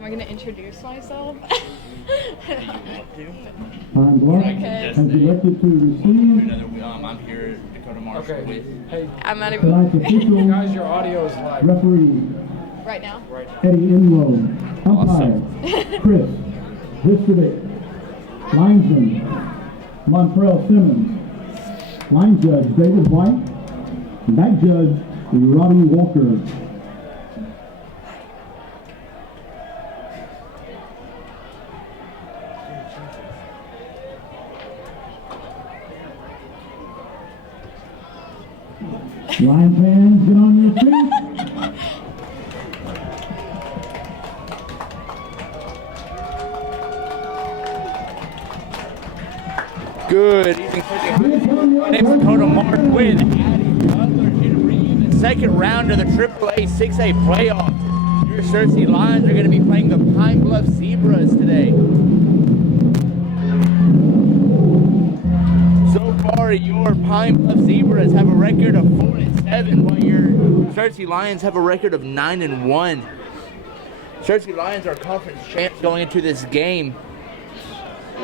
Am I going to introduce myself? I'm Bluff. Okay. Has elected to receive. I'm here, Dakota Marshall with. Hey, I'm not Tonight's even official guys, your audio is live. referee, right now. Eddie Enlow. Umpire, Chris Viskovic. Linesman, Montrell Simmons. Line judge, David White. Back judge, Robbie Walker. Line fans, get on your feet. Good evening. My name is Dakota Mark with Addie Butler here to bring you the second round of the AAA 6A playoffs. Your Searcy Lions are going to be playing the Pine Bluff Zebras today. So far, your Pine Bluff Zebras have a record of 4-7, while your Searcy Lions have a record of 9-1. Searcy Lions are conference champs going into this game.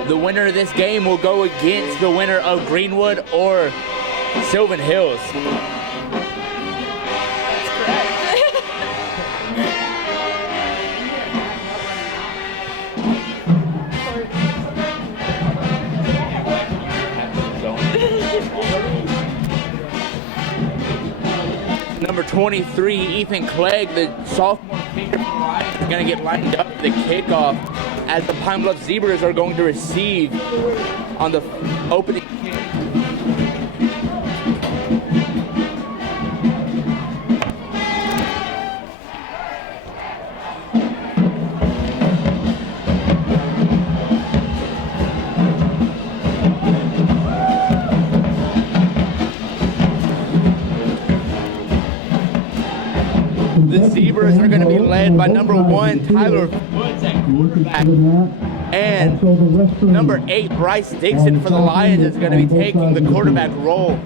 The winner of this game will go against the winner of Greenwood or Sylvan Hills. Number 23, Ethan Clegg, the sophomore kicker for the Lions, is going to get lined up for the kickoff as the Pine Bluff Zebras are going to receive on the opening kick. The Zebras are going to be led by number 1, Tyler Woods at quarterback, and number 8, Bryce Dixon for the Lions is going to be taking the quarterback role.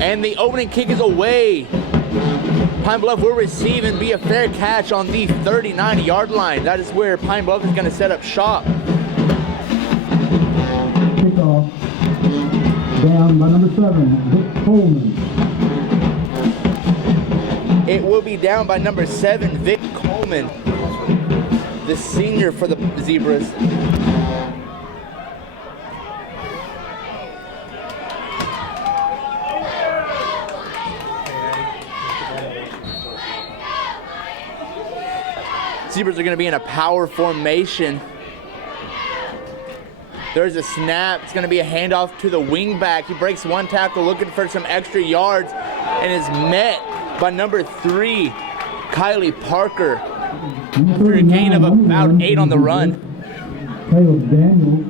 And the opening kick is away. Pine Bluff will receive and be a fair catch on the 39-yard line. That is where Pine Bluff is going to set up shop. Kickoff. Down by number 7, Vic Coleman. It will be down by number 7, Vic Coleman, the senior for the Zebras. Zebras are going to be in a power formation. There's a snap. It's going to be a handoff to the wingback. He breaks one tackle looking for some extra yards and is met by number 3, Kylie Parker, after a gain of about 8 on the run. Caleb Daniels.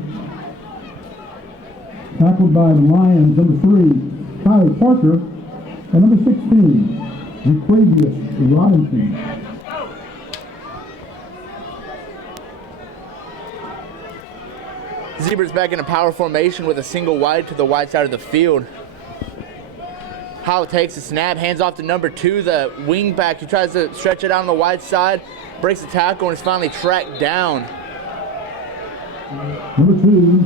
Tackled by the Lions, number 3, Kylie Parker, and number 16, Jaquavius Robinson. Zebras back in a power formation with a single wide to the wide side of the field. Howell takes a snap, hands off to number 2, the wingback. He tries to stretch it out on the wide side, breaks the tackle, and is finally tracked down. Number 2,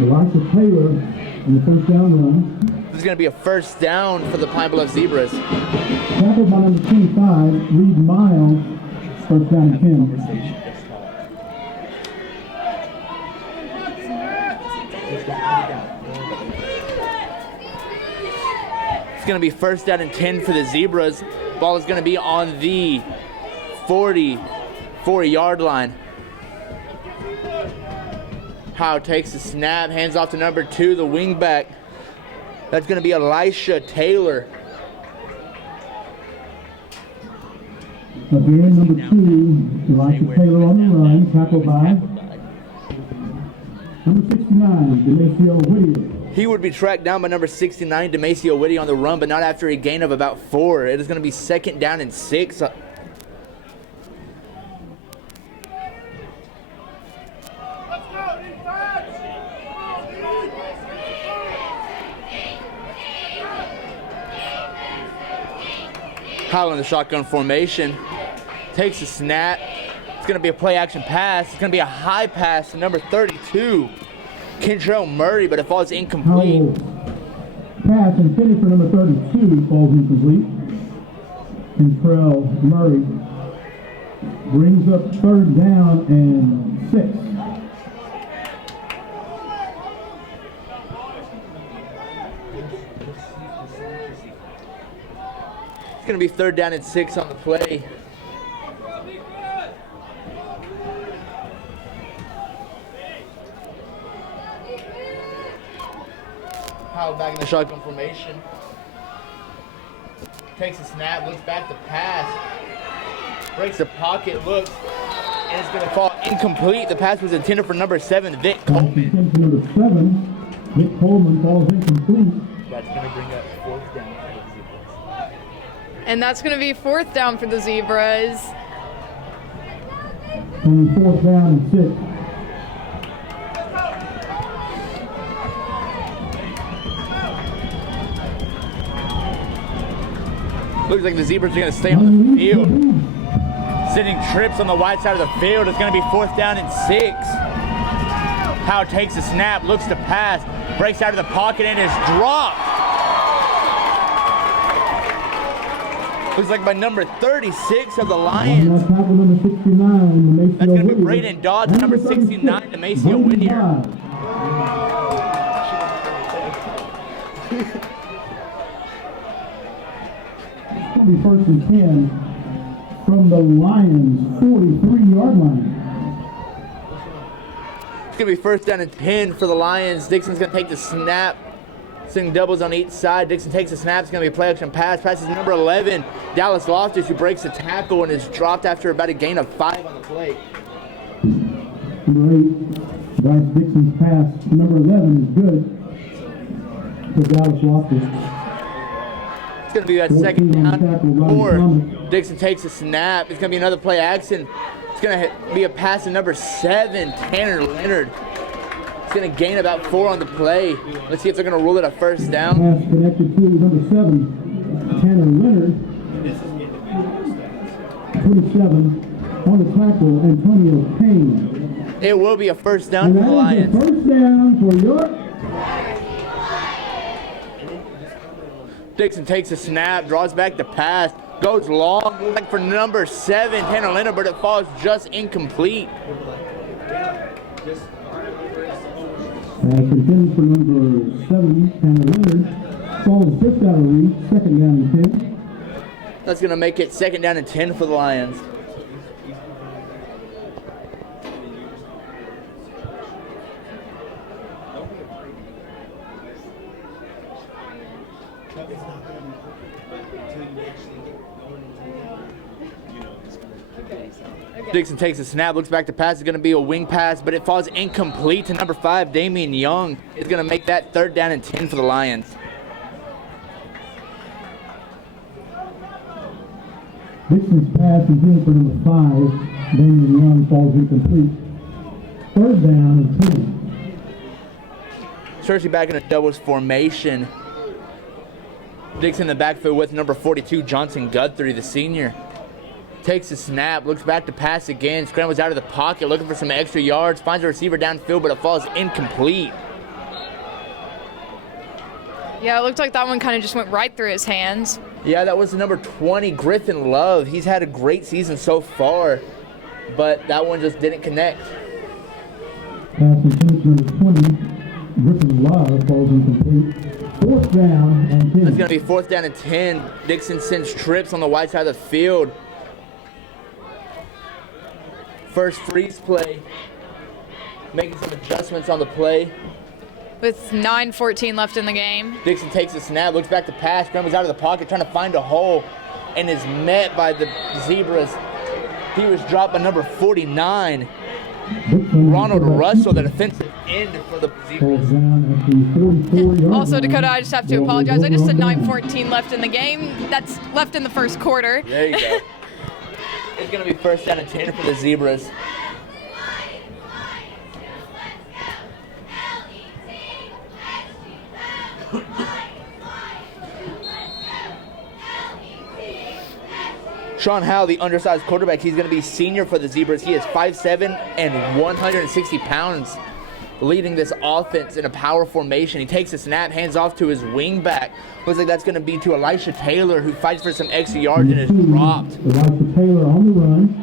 Elisha Taylor in the first down run. This is going to be a first down for the Pine Bluff Zebras. Tackled by number 25, Reed Miles, first down and 10. It's going to be first down and 10 for the Zebras. Ball is going to be on the 44-yard line. Howe takes the snap, hands off to number 2, the wingback. That's going to be Elisha Taylor. Again, number 2, Elijah Taylor on the run, tackled by number 69, Demasio Whittier. He would be tracked down by number 69, Demasio Whittier on the run, but not after a gain of about 4. It is going to be 2nd down and 6. Kyle in the shotgun formation. Takes a snap. It's going to be a play action pass. It's going to be a high pass to number 32, Kentrell Murray, but it falls incomplete. Pass intended for number 32 falls incomplete. Kentrell Murray brings up 3rd down and 6. It's going to be 3rd down and 6 on the play. Kyle back in the shotgun formation. Takes a snap, looks back to pass. Breaks the pocket, looks, and it's going to fall incomplete. The pass was intended for number 7, Vic Coleman. Number 7, Vic Coleman falls incomplete. That's going to bring up 4th down for the Zebras. And that's going to be 4th down for the Zebras. And 4th down and 6. Looks like the Zebras are going to stay on the field. Sitting trips on the wide side of the field. It's going to be 4th down and 6. Howe takes a snap, looks to pass, breaks out of the pocket and is dropped. Looks like by number 36 of the Lions. That's going to be Braden Dodds, number 69, Demasio Whittier. It's going to be 1st and 10 from the Lions' 43-yard line. It's going to be 1st down and 10 for the Lions. Dixon's going to take the snap. Sitting doubles on each side. Dixon takes the snap. It's going to be a play action pass. Passes number 11, Dallas Loftus, who breaks the tackle and is dropped after about a gain of 5 on the play. Number 8, Bryce Dixon's pass. Number 11 is good for Dallas Loftus. It's going to be that 2nd down. 4. Dixon takes a snap. It's going to be another play action. It's going to be a pass to number 7, Tanner Leonard. It's going to gain about 4 on the play. Let's see if they're going to rule it a 1st down. Pass connected to number 7, Tanner Leonard. 27 on the tackle, Antonio Payne. It will be a 1st down for the Lions. 1st down for York. Dixon takes a snap, draws back the pass, goes long, like for number 7, Tanner Leonard, but it falls just incomplete. Intended for number 7, Tanner Leonard. Falls just out of reach, 2nd down and 10. That's going to make it 2nd down and 10 for the Lions. Dixon takes a snap, looks back to pass. It's going to be a wing pass, but it falls incomplete to number 5, Damian Young. It's going to make that 3rd down and 10 for the Lions. Dixon's pass is in for number 5, Damian Young, falls incomplete. 3rd down and 10. Searcy back in a doubles formation. Dixon in the backfield with number 42, Johnson Guthrie, the senior. Takes a snap, looks back to pass again, scrambles out of the pocket, looking for some extra yards, finds a receiver downfield, but it falls incomplete. Yeah, it looked like that one kind of just went right through his hands. Yeah, that was the number 20, Griffin Love. He's had a great season so far, but that one just didn't connect. Pass intended to number 20, Griffin Love, falls incomplete. 4th down and 10. It's going to be 4th down and 10. Dixon sends trips on the wide side of the field. First freeze play. Making some adjustments on the play. With 9:14 left in the game. Dixon takes a snap, looks back to pass, scrambles out of the pocket, trying to find a hole. and is met by the Zebras. He was dropped by number 49, Ronald Russell, the defensive end for the Zebras. Also, Dakota, I just have to apologize. I just said 9:14 left in the game. That's left in the first quarter. There you go. It's going to be first down and 10 for the Zebras. Sean Howell, the undersized quarterback, he's going to be senior for the Zebras. He is 5'7" and 160 pounds, leading this offense in a power formation. He takes a snap, hands off to his wing back. Looks like that's going to be to Elisha Taylor, who fights for some extra yards and is dropped. Elisha Taylor on the run.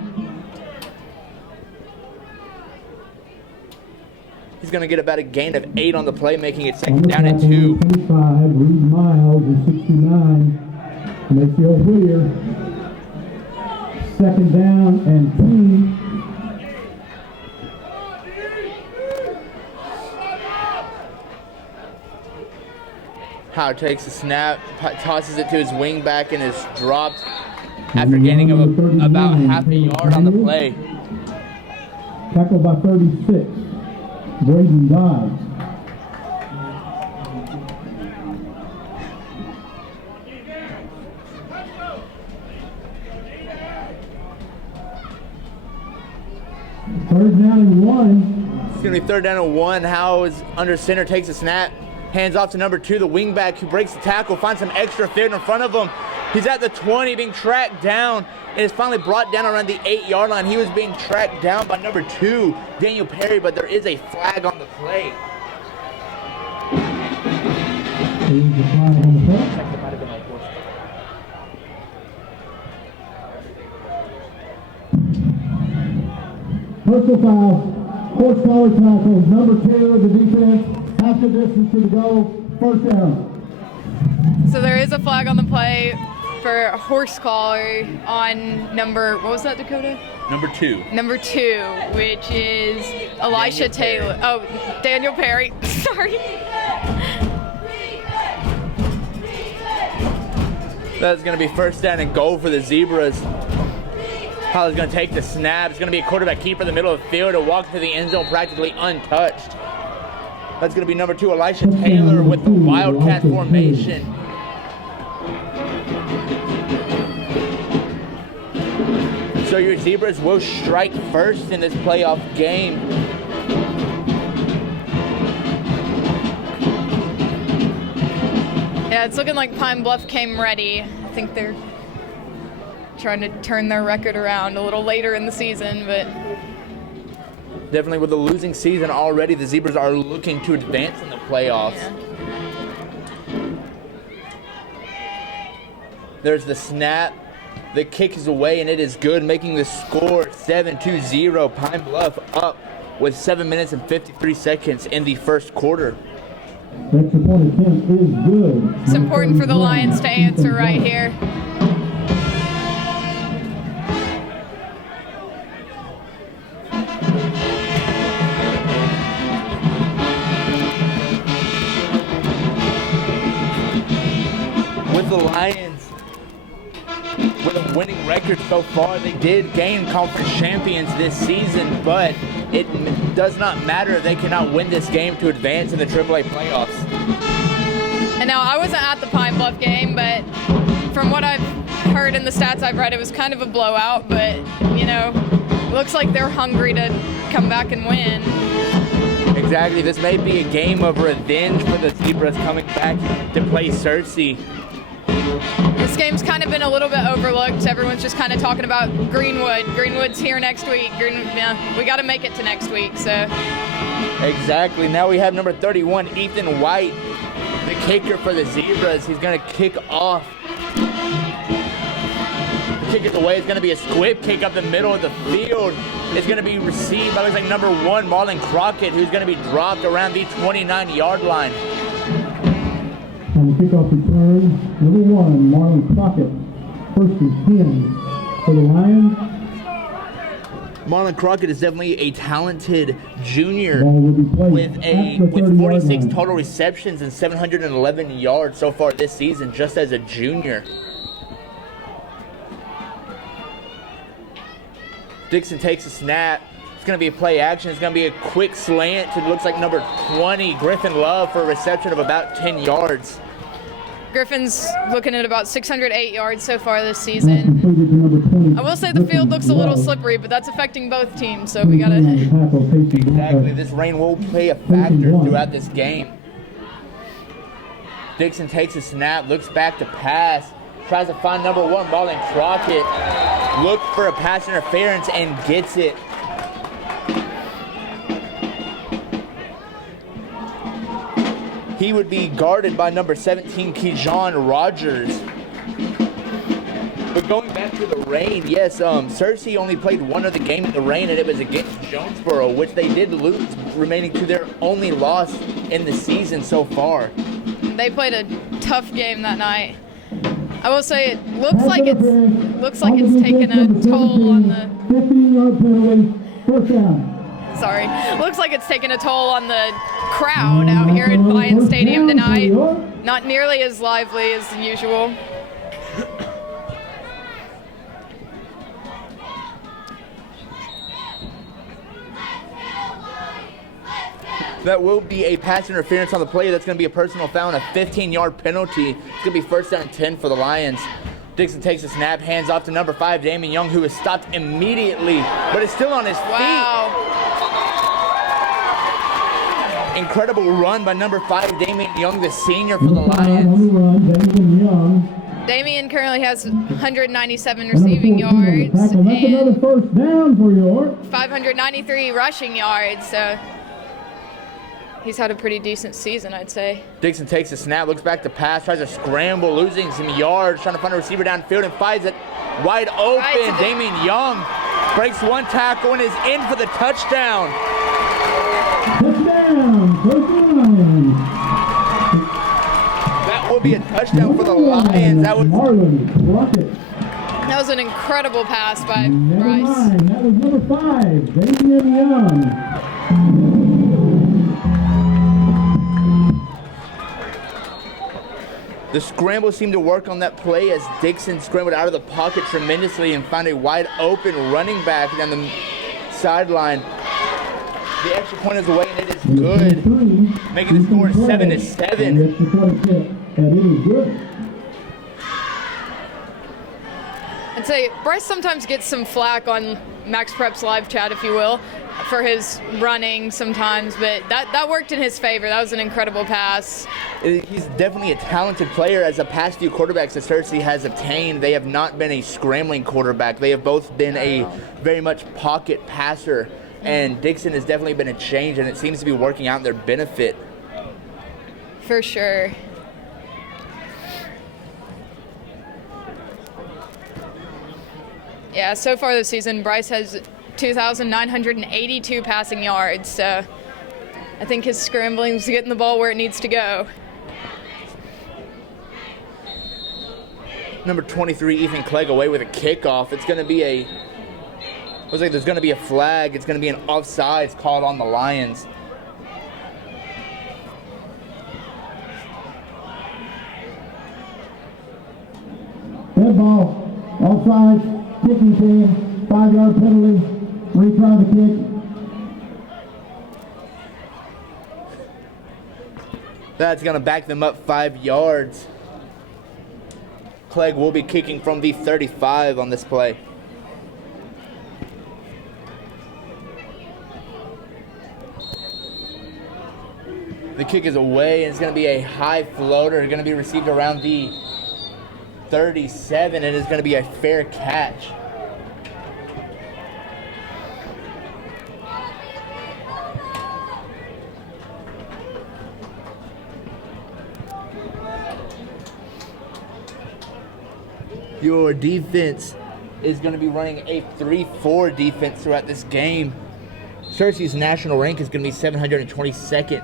He's going to get about a gain of 8 on the play, making it second down and 2. 25, Reed Miles is 69. Maceo Whittier. Second down and 10. Howard takes the snap, tosses it to his wing back, and is dropped after gaining about half a yard on the play. Tackled by 36. Braden Dodds. Third down and 1. It's going to be third down and 1. Howe is under center, takes a snap, hands off to number 2, the wingback, who breaks the tackle, finds some extra field in front of him. He's at the 20, being tracked down, and is finally brought down around the 8-yard line. He was being tracked down by number 2, Daniel Perry, but there is a flag on the play. Personal foul, horsepower tackle, number 2 of the defense, half the distance to the goal, first down. So there is a flag on the play for horse collar on number, what was that, Dakota? Number 2. Number 2, which is Elisha Taylor. Oh, Daniel Perry. Sorry. That's going to be first down and goal for the Zebras. Holly's going to take the snap. It's going to be a quarterback keeper in the middle of the field to walk to the end zone practically untouched. That's going to be number 2, Elisha Taylor, with the Wildcat formation. So your Zebras will strike first in this playoff game. Yeah, it's looking like Pine Bluff came ready. I think they're trying to turn their record around a little later in the season, but definitely with the losing season already, the Zebras are looking to advance in the playoffs. yeah. There's the snap. The kick is away, and it is good, making the score 7-0. Pine Bluff up with 7 minutes and 53 seconds in the first quarter. Extra point attempt is good. It's important for the Lions to answer right here. With the Lions, with a winning record so far, they did gain conference champions this season, but it does not matter if they cannot win this game to advance in the AAA playoffs. And now, I wasn't at the Pine Bluff game, but from what I've heard and the stats I've read, it was kind of a blowout, but, you know, looks like they're hungry to come back and win. Exactly. This may be a game of revenge for the Zebras coming back to play Searcy. This game's kind of been a little bit overlooked. Everyone's just kind of talking about Greenwood. Greenwood's here next week. We got to make it to next week, so. Exactly. Now we have number 31, Ethan White, the kicker for the Zebras. He's going to kick off. The kick is away. It's going to be a squib kick up the middle of the field. It's going to be received by, looks like, number 1, Marlon Crockett, who's going to be dropped around the 29-yard line. On the kickoff return, number 1, Marlon Crockett, first and 10 for the Lions. Marlon Crockett is definitely a talented junior Ball will be played with 46 total receptions and 711 yards so far this season, just as a junior. Dixon takes a snap. It's going to be a play action. It's going to be a quick slant. It looks like number 20, Griffin Love, for a reception of about 10 yards. Griffin's looking at about 608 yards so far this season. I will say the field looks a little slippery, but that's affecting both teams, so we got to... Exactly. This rain will play a factor throughout this game. Dixon takes a snap, looks back to pass, tries to find number 1, Ballin Crockett. Look for a pass interference and gets it. He would be guarded by number 17, Kejon Rogers. But going back to the rain, yes, Searcy only played one other game in the rain, and it was against Jonesboro, which they did lose, remaining to their only loss in the season so far. They played a tough game that night. I will say it looks like it's taken a toll on the 15-yard penalty, first down. Sorry. Looks like it's taken a toll on the crowd out here at Lions Stadium tonight. Not nearly as lively as usual. That will be a pass interference on the play. That's going to be a personal foul and a 15-yard penalty. It's going to be first down and 10 for the Lions. Dixon takes a snap, hands off to number 5, Damian Young, who is stopped immediately, but is still on his feet. Wow. Incredible run by number 5, Damian Young, the senior for the Lions. Damian currently has 197 receiving yards That's another and first down for York. 593 rushing yards, so he's had a pretty decent season, I'd say. Dixon takes a snap, looks back to pass, tries to scramble, losing some yards, trying to find a receiver downfield and finds it wide open. Right. Damian Young breaks one tackle and is in for the touchdown. Touchdown, Lions. That will be a touchdown for the Lions. That was an incredible pass by Never Bryce. mind. That was number 5, Damian Young. The scramble seemed to work on that play as Dixon scrambled out of the pocket tremendously and found a wide open running back down the sideline. The extra point is away and it is good, making the score 7-7. And it is good. I'd say Bryce sometimes gets some flack on Max Prep's live chat, if you will, for his running sometimes, but that worked in his favor. That was an incredible pass. He's definitely a talented player. As the past few quarterbacks that Searcy has obtained, they have not been a scrambling quarterback. They have both been a very much pocket passer, and Dixon has definitely been a change, and it seems to be working out in their benefit. For sure. Yeah, so far this season, Bryce has 2,982 passing yards, so I think his scrambling is getting the ball where it needs to go. Number 23, Ethan Clegg, away with a kickoff. It's going to be looks like there's going to be a flag. It's going to be an offsides called on the Lions. Dead ball, offside. Kicking team, 5-yard penalty, retry the kick. That's going to back them up 5 yards. Clegg will be kicking from the 35 on this play. The kick is away, and it's going to be a high floater. It's going to be received around the 37, and it's going to be a fair catch. Your defense is going to be running a 3-4 defense throughout this game. Searcy's national rank is going to be 722nd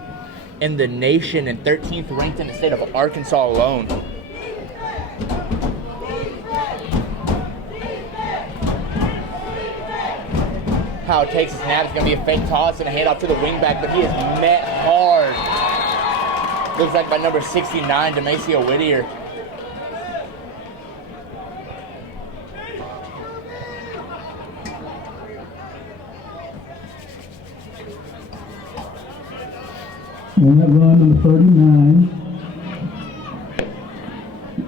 in the nation and 13th ranked in the state of Arkansas alone. Powell takes a snap. It's going to be a fake toss and a handoff to the wingback, but he is met hard. Looks like by number 69, Demasio Whittier. On that run, number 39,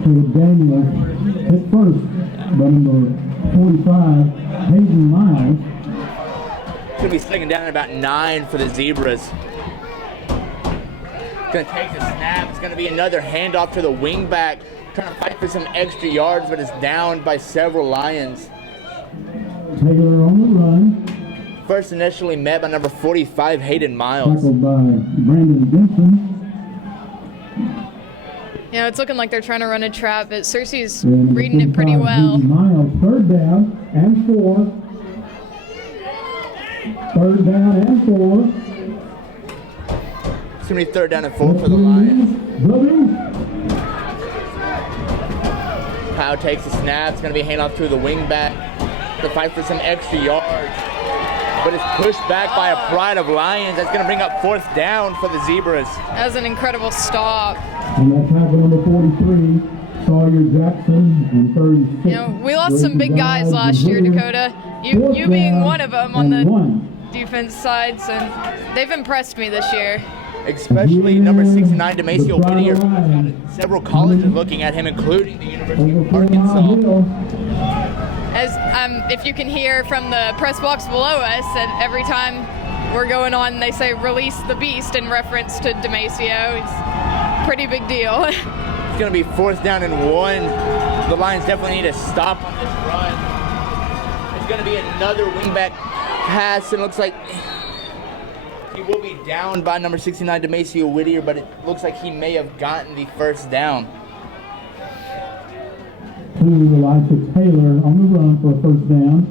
Caleb Daniels hit first by number 45, Hayden Miles. It's going to be second down at about 9 for the Zebras. Going to take the snap. It's going to be another handoff to the wingback, trying to fight for some extra yards, but it's down by several Lions. Taylor on the run. First initially met by number 45, Hayden Miles. Tackled by Brandon Benson. You know, it's looking like they're trying to run a trap, but Searcy's And reading it pretty well. Miles, third down and 4. Third down and 4. It's going to be third down and 4 for the Lions. Powell takes the snap. It's going to be a handoff to the wingback to fight for some extra yards. But it's pushed back by a pride of Lions. That's going to bring up fourth down for the Zebras. That was an incredible stop. And that tackle number 43, Sawyer Jackson, and 36. You know, we lost some big guys last year, Dakota. You being one of them on the defense side, so they've impressed me this year. Especially number 69, Demasio Whittier. Got several colleges looking at him, including the University of Arkansas. As if you can hear from the press box below us, that every time we're going on, they say "release the beast" in reference to Demasio. It's a pretty big deal. It's going to be fourth down and 1. The Lions definitely need to stop on this run. It's going to be another wingback pass, and it looks like he will be down by number 69, Demasio Whittier, but it looks like he may have gotten the first down. Elijah Taylor on the run for a first down.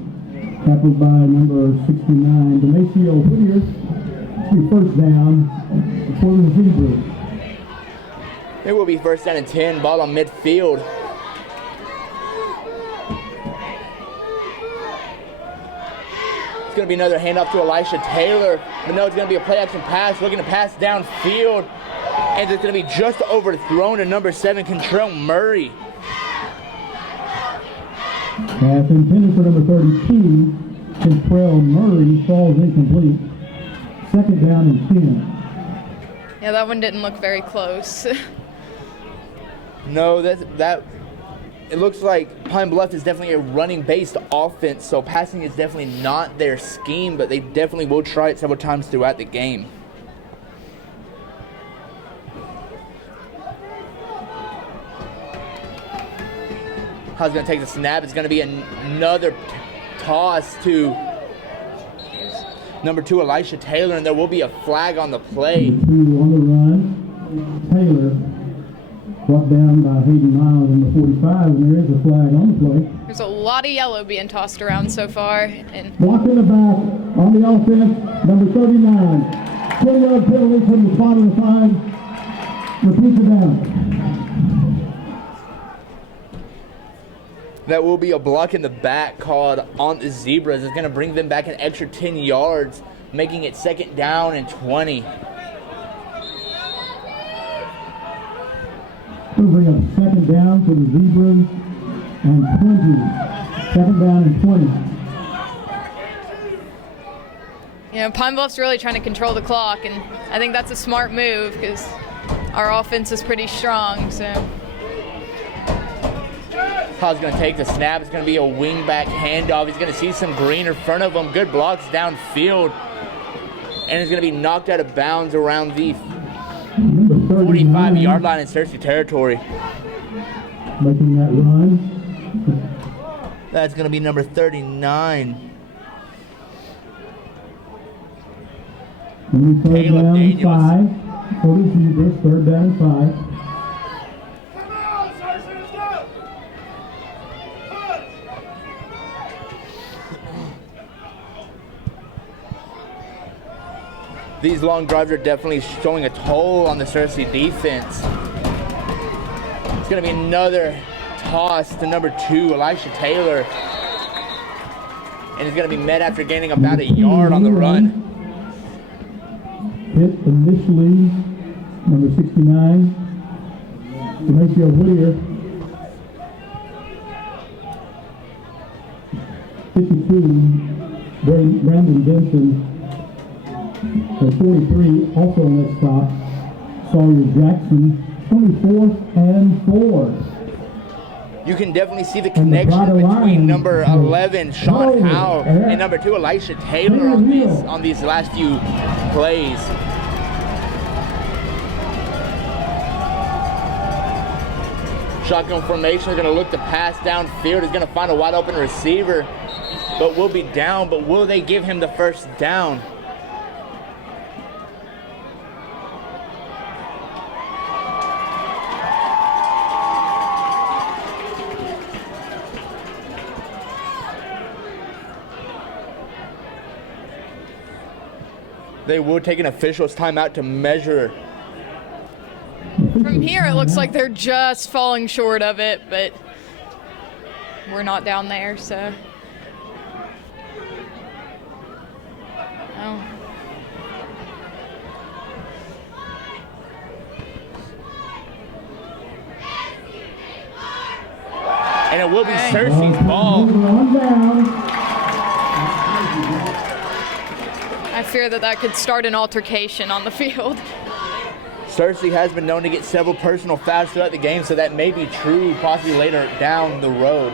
Tackled by number 69, Demasio Whittier. First down for the Zebras. It will be first down and 10, ball on midfield. It's going to be another handoff to Elisha Taylor. But no, it's going to be a play-action pass, looking to pass downfield. And it's going to be just overthrown to number 7, Contrell Murray. Pass intended for number 32, Contrell Murray, falls incomplete. Second down and 10. Yeah, that one didn't look very close. No, it looks like Pine Bluff is definitely a running-based offense, so passing is definitely not their scheme, but they definitely will try it several times throughout the game. How's going to take the snap? It's going to be another toss to number 2, Elisha Taylor, and there will be a flag on the play. 2 on the run. Taylor brought down by Hayden Miles in the 45, and there is a flag on the play. There's a lot of yellow being tossed around so far. And block in the back on the offense, number 39. 10-yard penalty from the spot of the 5. Repeat the down. That will be a block in the back called on the Zebras. It's going to bring them back an extra 10 yards, making it second down and 20. We'll bring up second down for the Zebras and 20. Second down and 20. you know, Pine Bluff's really trying to control the clock, and I think that's a smart move because our offense is pretty strong. So Hall's going to take the snap. It's going to be a wingback handoff. He's going to see some green in front of him. Good blocks downfield. And it's going to be knocked out of bounds around the 45-yard line in Searcy territory. Making that run. That's going to be number 39. Caleb Daniels. 5 for the Zebras. Third down and 5. These long drives are definitely showing a toll on the Searcy defense. It's going to be another toss to number 2, Elisha Taylor. And he's going to be met after gaining about a yard on the run. Hit initially, number 69, Demasio Whittier. 52, Brandon Benson. 43 also on that stop. Sawyer Jackson. 24th and 4. You can definitely see the connection between number 11, Sean Howe, and number 2, Elisha Taylor on these last few plays. Shotgun formation is going to look to pass downfield. He's going to find a wide open receiver, but will be down. But will they give him the first down? They will take an official's timeout to measure. From here, it looks like they're just falling short of it, but we're not down there, so. Oh. And it will be Searcy's ball. I fear that could start an altercation on the field. Searcy has been known to get several personal fouls throughout the game, so that may be true possibly later down the road.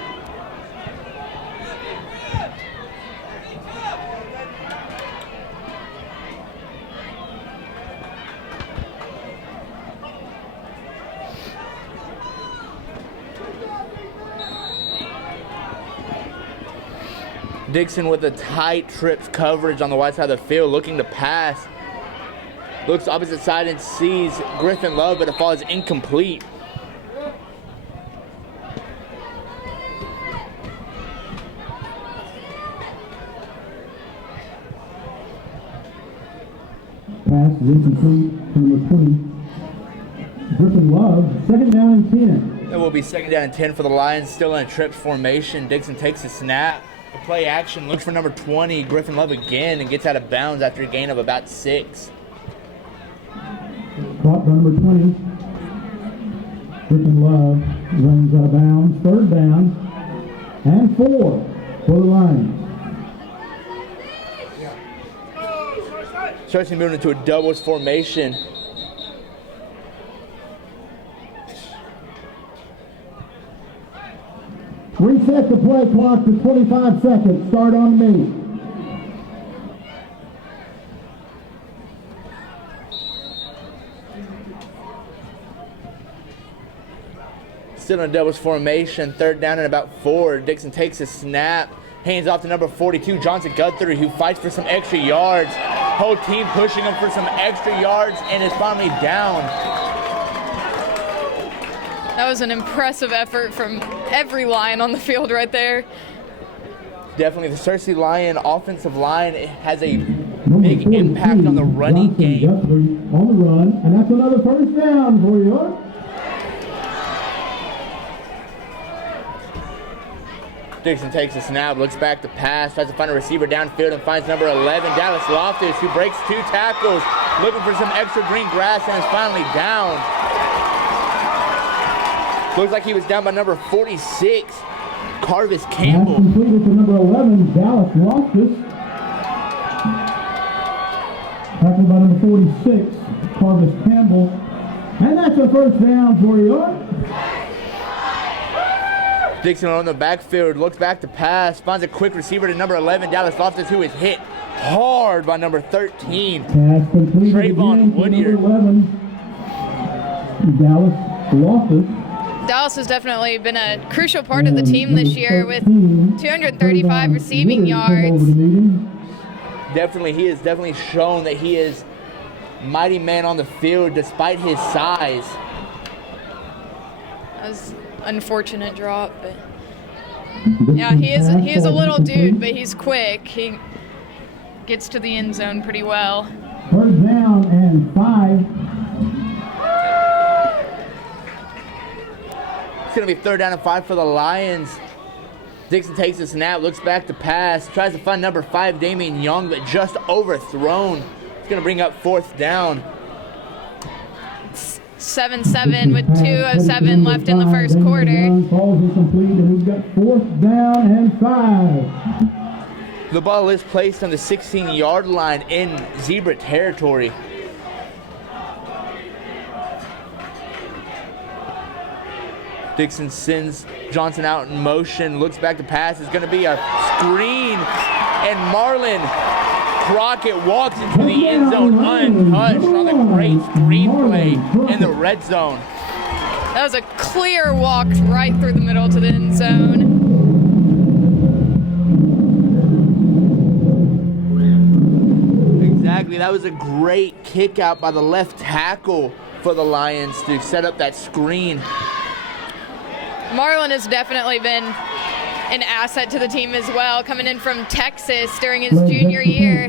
Dixon with a tight trips coverage on the wide side of the field, looking to pass. Looks opposite side and sees Griffin Love, but the ball is incomplete. Pass is incomplete to number 20. Griffin Love, second down and 10. It will be second down and 10 for the Lions, still in a trips formation. Dixon takes a snap. The play action looks for number 20, Griffin Love again, and gets out of bounds after a gain of about 6. Caught by number 20. Griffin Love runs out of bounds. Third down and 4 for the Lions. Searcy moving into a doubles formation. Reset the play clock to 25 seconds. Start on me. Still in a doubles formation. Third down and about 4. Dixon takes a snap. Hands off to number 42, Johnson Guthrie, who fights for some extra yards. Whole team pushing him for some extra yards and is finally down. That was an impressive effort from every Lion on the field right there. Definitely the Searcy Lion offensive line has a big impact on the running game. Guthrie on the run, and that's another first down for you. Dixon takes a snap, looks back to pass, tries to find a receiver downfield and finds number 11, Dallas Loftus, who breaks 2 tackles, looking for some extra green grass and is finally down. Looks like he was down by number 46, Carvis Campbell. Pass completed to number 11, Dallas Loftus. Tackled by number 46, Carvis Campbell. And that's a first down for you. Dixon on the backfield, looks back to pass, finds a quick receiver to number 11, Dallas Loftus, who is hit hard by number 13, Trayvon Woodyer. 11, Dallas Loftus. Dallas has definitely been a crucial part of the team this year with 235 receiving yards. Definitely, he has definitely shown that he is mighty man on the field despite his size. That was unfortunate drop, but yeah, he is a little dude, but he's quick. He gets to the end zone pretty well. First down and 5. It's going to be third down and 5 for the Lions. Dixon takes a snap, looks back to pass, tries to find number 5, Damian Young, but just overthrown. It's going to bring up fourth down. 7-7 with 2:07 left in the first quarter. Ball is incomplete, and we've got fourth down and 5. The ball is placed on the 16-yard line in Zebra territory. Dixon sends Johnson out in motion, looks back to pass. It's going to be a screen, and Marlon Crockett walks into the end zone untouched on a great screenplay in the red zone. That was a clear walk right through the middle to the end zone. Exactly, that was a great kick out by the left tackle for the Lions to set up that screen. Marlon has definitely been an asset to the team as well, coming in from Texas during his junior year.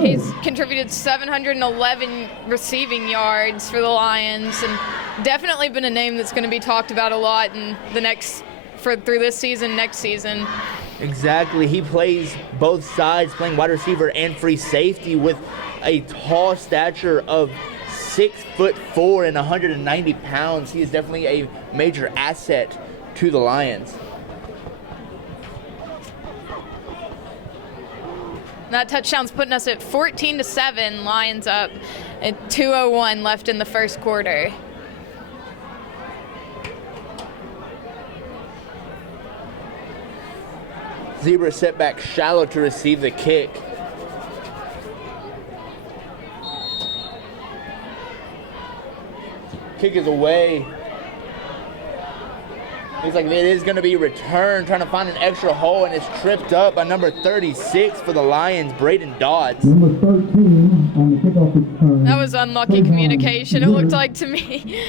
He's contributed 711 receiving yards for the Lions, and definitely been a name that's going to be talked about a lot in the through this season, next season. Exactly, he plays both sides, playing wide receiver and free safety with a tall stature of 6'4" and 190 pounds. He is definitely a major asset to the Lions. That touchdown's putting us at 14-7, Lions up at 2:01 left in the first quarter. Zebra set back shallow to receive the kick. Kick is away. Looks like it is going to be returned, trying to find an extra hole, and it's tripped up by number 36 for the Lions, Braden Dodds. Number 13 on the kickoff return. That was unlucky communication, it looked like to me.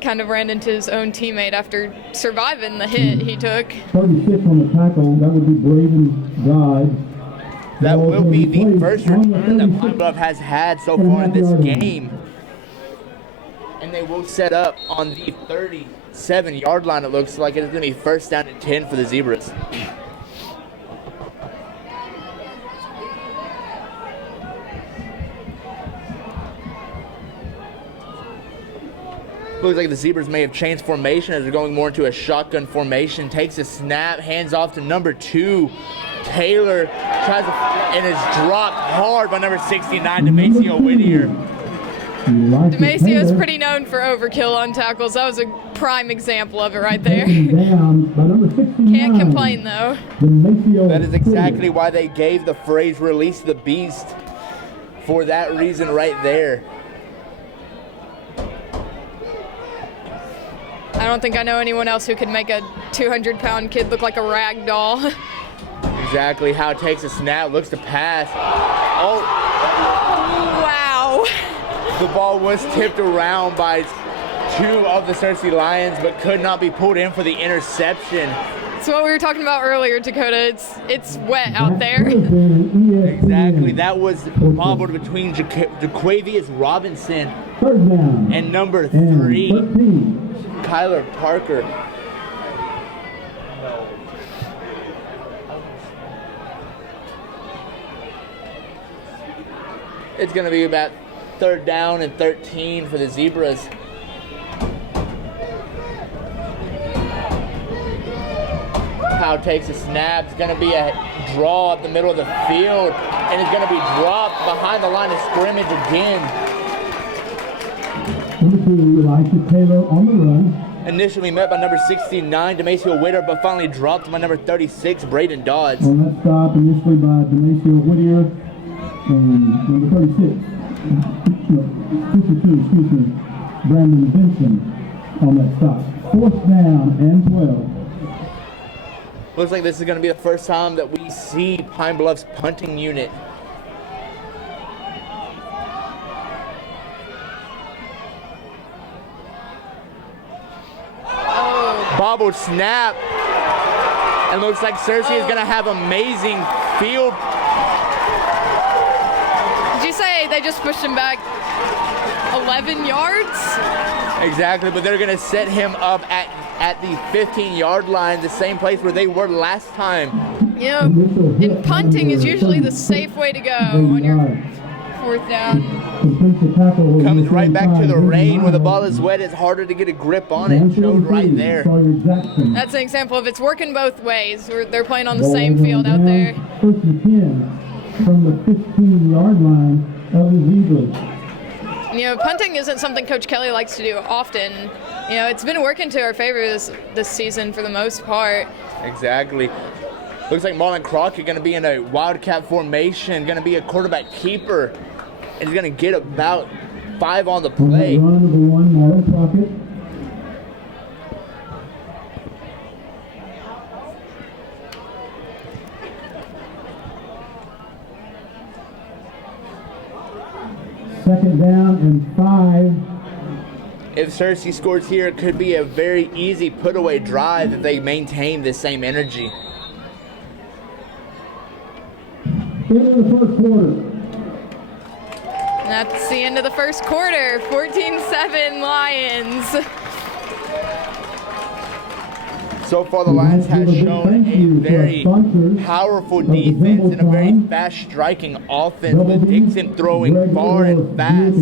Kind of ran into his own teammate after surviving the hit he took. 36 on the tackle, that would be Braden Dodds. That will be the first return that Pine Bluff has had so far in this game. And they will set up on the 37-yard line. It looks like it's going to be first down and 10 for the Zebras. Looks like the Zebras may have changed formation as they're going more into a shotgun formation. Takes a snap, hands off to number 2. Taylor tries to, and is dropped hard by number 69, Demasio Whittier. Demasio's pretty known for overkill on tackles. That was a prime example of it right there. Can't complain though. That is exactly why they gave the phrase "release the beast" for that reason right there. I don't think I know anyone else who could make a 200-pound kid look like a rag doll. Exactly how it takes a snap, looks to pass. Oh! Wow! The ball was tipped around by 2 of the Searcy Lions, but could not be pulled in for the interception. It's what we were talking about earlier, Dakota. It's wet out there. Exactly. That was bobbled between Jaquavius Robinson and number 3, Kyler Parker. It's going to be about 3rd down and 13 for the Zebras. Powell takes a snap. It's going to be a draw up the middle of the field, and it's going to be dropped behind the line of scrimmage again. Number 2, Elijah Taylor on the run. Initially met by number 69, Demasio Whittier, but finally dropped by number 36, Braden Dodds. On that stop, initially by Demasio Whittier and number 36, Brandon Benson on that stop. 4th down and 12. Looks like this is going to be the first time that we see Pine Bluff's punting unit. Bobbled snap, and looks like Searcy is going to have amazing field. Did you say they just pushed him back 11 yards? Exactly, but they're going to set him up at the 15-yard line, the same place where they were last time. You know, and punting is usually the safe way to go on your 4th down. Comes right back to the rain. When the ball is wet, it's harder to get a grip on it. Showed right there. That's an example of it's working both ways. They're playing on the same field out there. 1st and 10 from the 15-yard line of the Zebras. You know, punting isn't something Coach Kelly likes to do often. You know, it's been working to our favor this season for the most part. Exactly. Looks like Marlon Crockett going to be in a wildcat formation, going to be a quarterback keeper, and he's going to get about 5 on the play. Run number 1, Marlon Crockett. Second down and 5. If Searcy scores here, it could be a very easy put-away drive if they maintain the same energy. Into the first quarter. That's the end of the first quarter. 14-7 Lions. So far, the Lions have shown a very powerful defense and a very fast striking offense, with Dixon throwing far and fast.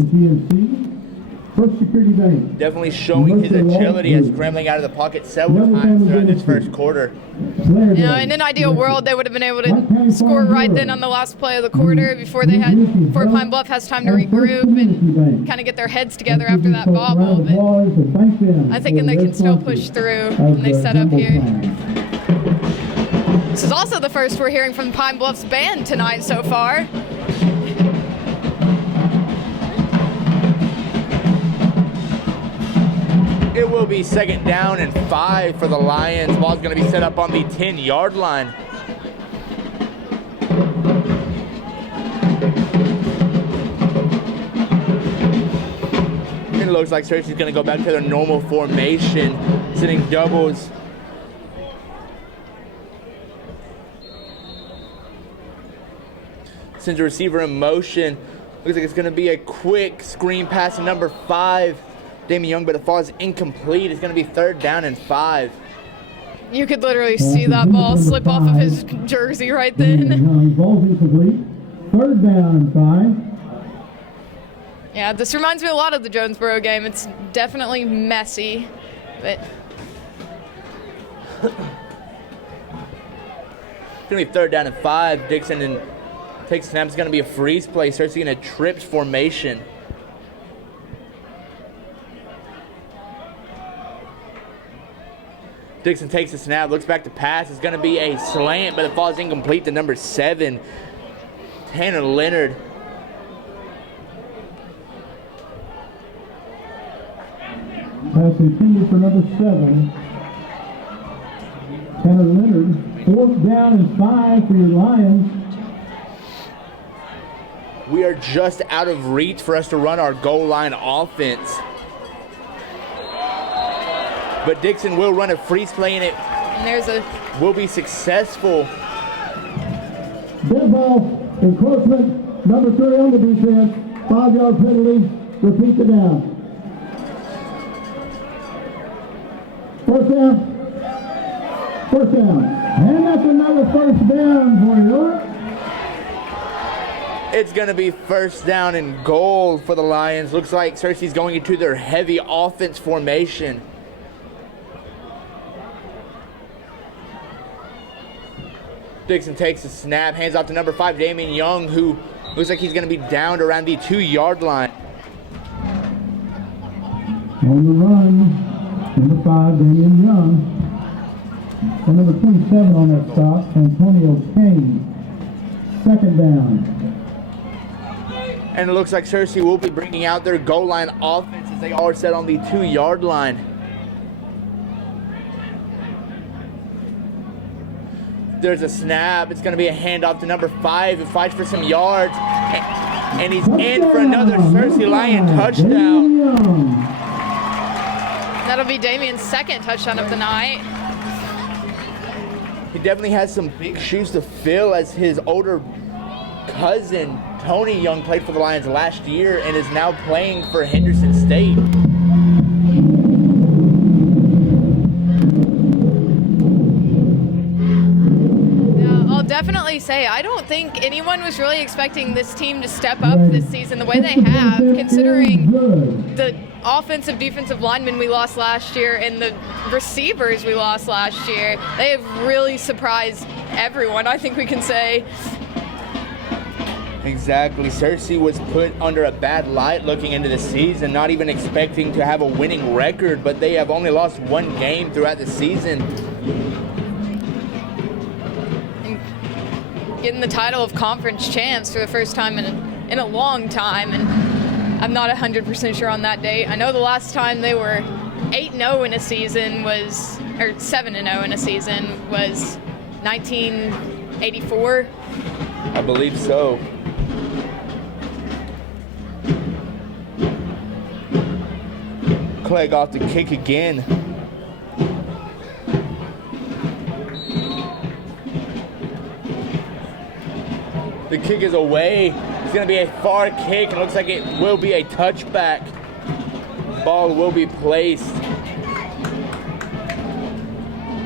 First Security Bank. Definitely showing his agility as scrambling out of the pocket several times throughout this first quarter. You know, in an ideal world, they would have been able to score right then on the last play of the quarter before Pine Bluff has time to regroup and kind of get their heads together after that bobble. But I think they can still push through when they set up here. This is also the first we're hearing from Pine Bluff's band tonight so far. It will be second down and 5 for the Lions. Ball's going to be set up on the 10-yard line. It looks like Searcy's going to go back to their normal formation, sitting doubles. Sends a receiver in motion. Looks like it's going to be a quick screen pass to number 5. Damian Young, but the ball is incomplete. It's going to be third down and 5. You could literally see that ball slip off of his jersey right then. Ball's incomplete. Third down and 5. Yeah, this reminds me a lot of the Jonesboro game. It's definitely messy, but It's going to be third down and 5. Dixon and takes snap. It's going to be a freeze play. Starts in a trips formation. Dixon takes the snap, looks back to pass. It's going to be a slant, but the ball is incomplete to number 7, Tanner Leonard. Pass intended for number 7, Tanner Leonard. Fourth down and 5 for your Lions. We are just out of reach for us to run our goal line offense. But Dixon will run a freeze play and it will be successful. Dead ball, encroachment, number 3 on the defense, 5-yard penalty, repeat the down. First down, and that's another first down for you. It's going to be first down and goal for the Lions. Looks like Searcy's going into their heavy offense formation. Dixon takes the snap, hands off to number 5, Damian Young, who looks like he's going to be downed around the 2-yard line. On the run, number 5, Damian Young. And number 27 on that stop, Antonio Kane. Second down. And it looks like Searcy will be bringing out their goal line offense as they are set on the 2-yard line. There's a snap. It's going to be a handoff to number 5 who fights for some yards. And he's in for another Searcy Lion touchdown. That'll be Damian's second touchdown of the night. He definitely has some big shoes to fill, as his older cousin, Tony Young, played for the Lions last year and is now playing for Henderson State. Definitely say I don't think anyone was really expecting this team to step up this season the way they have, considering the offensive defensive linemen we lost last year and the receivers we lost last year. They have really surprised everyone, I think we can say. Exactly. Searcy was put under a bad light looking into the season, not even expecting to have a winning record, but they have only lost one game throughout the season. And getting the title of conference champs for the first time in a long time, and I'm not 100% sure on that date. I know the last time they were 8-0 in a season was, or 7-0 in a season was 1984. I believe so. Clegg off the kick again. The kick is away. It's going to be a far kick. It looks like it will be a touchback. Ball will be placed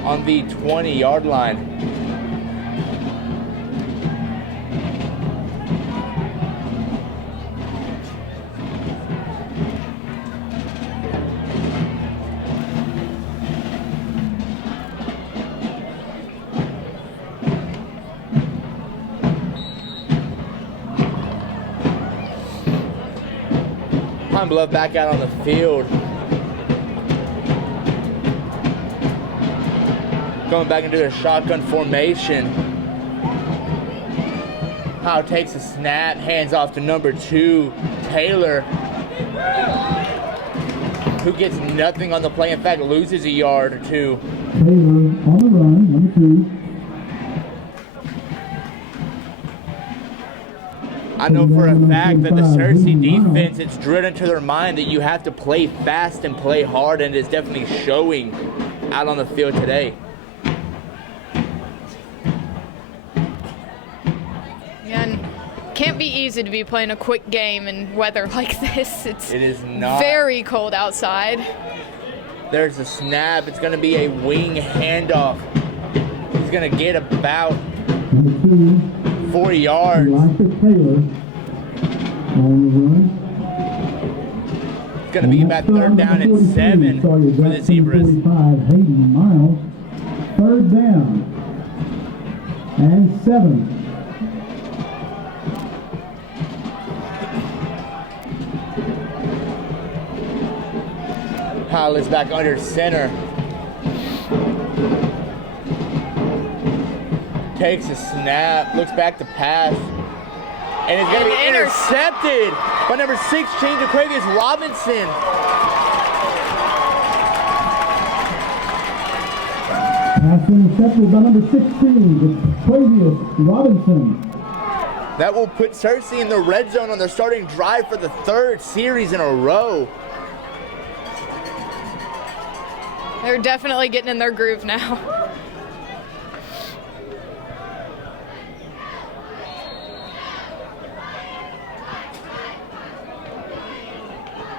on the 20-yard line. Bluff back out on the field. Going back into a shotgun formation. Howe takes a snap, hands off to number 2, Taylor, who gets nothing on the play. In fact, loses a yard or 2. Taylor on the run, number 2. I know for a fact that the Searcy defense, it's drilled into their mind that you have to play fast and play hard, and it's definitely showing out on the field today. Yeah, and can't be easy to be playing a quick game in weather like this. It is not. Very cold outside. There's a snap. It's going to be a wing handoff. He's going to get about 4 yards. It's going to be about 3rd down and 7 for the Zebras. 3rd down and 7. Powell is back under center. Takes a snap, looks back to pass, and it's going to be intercepted by number 6, change Aquarius Robinson. Pass intercepted by number 16, Aquarius Robinson. That will put Searcy in the red zone on their starting drive for the 3rd series in a row. They're definitely getting in their groove now.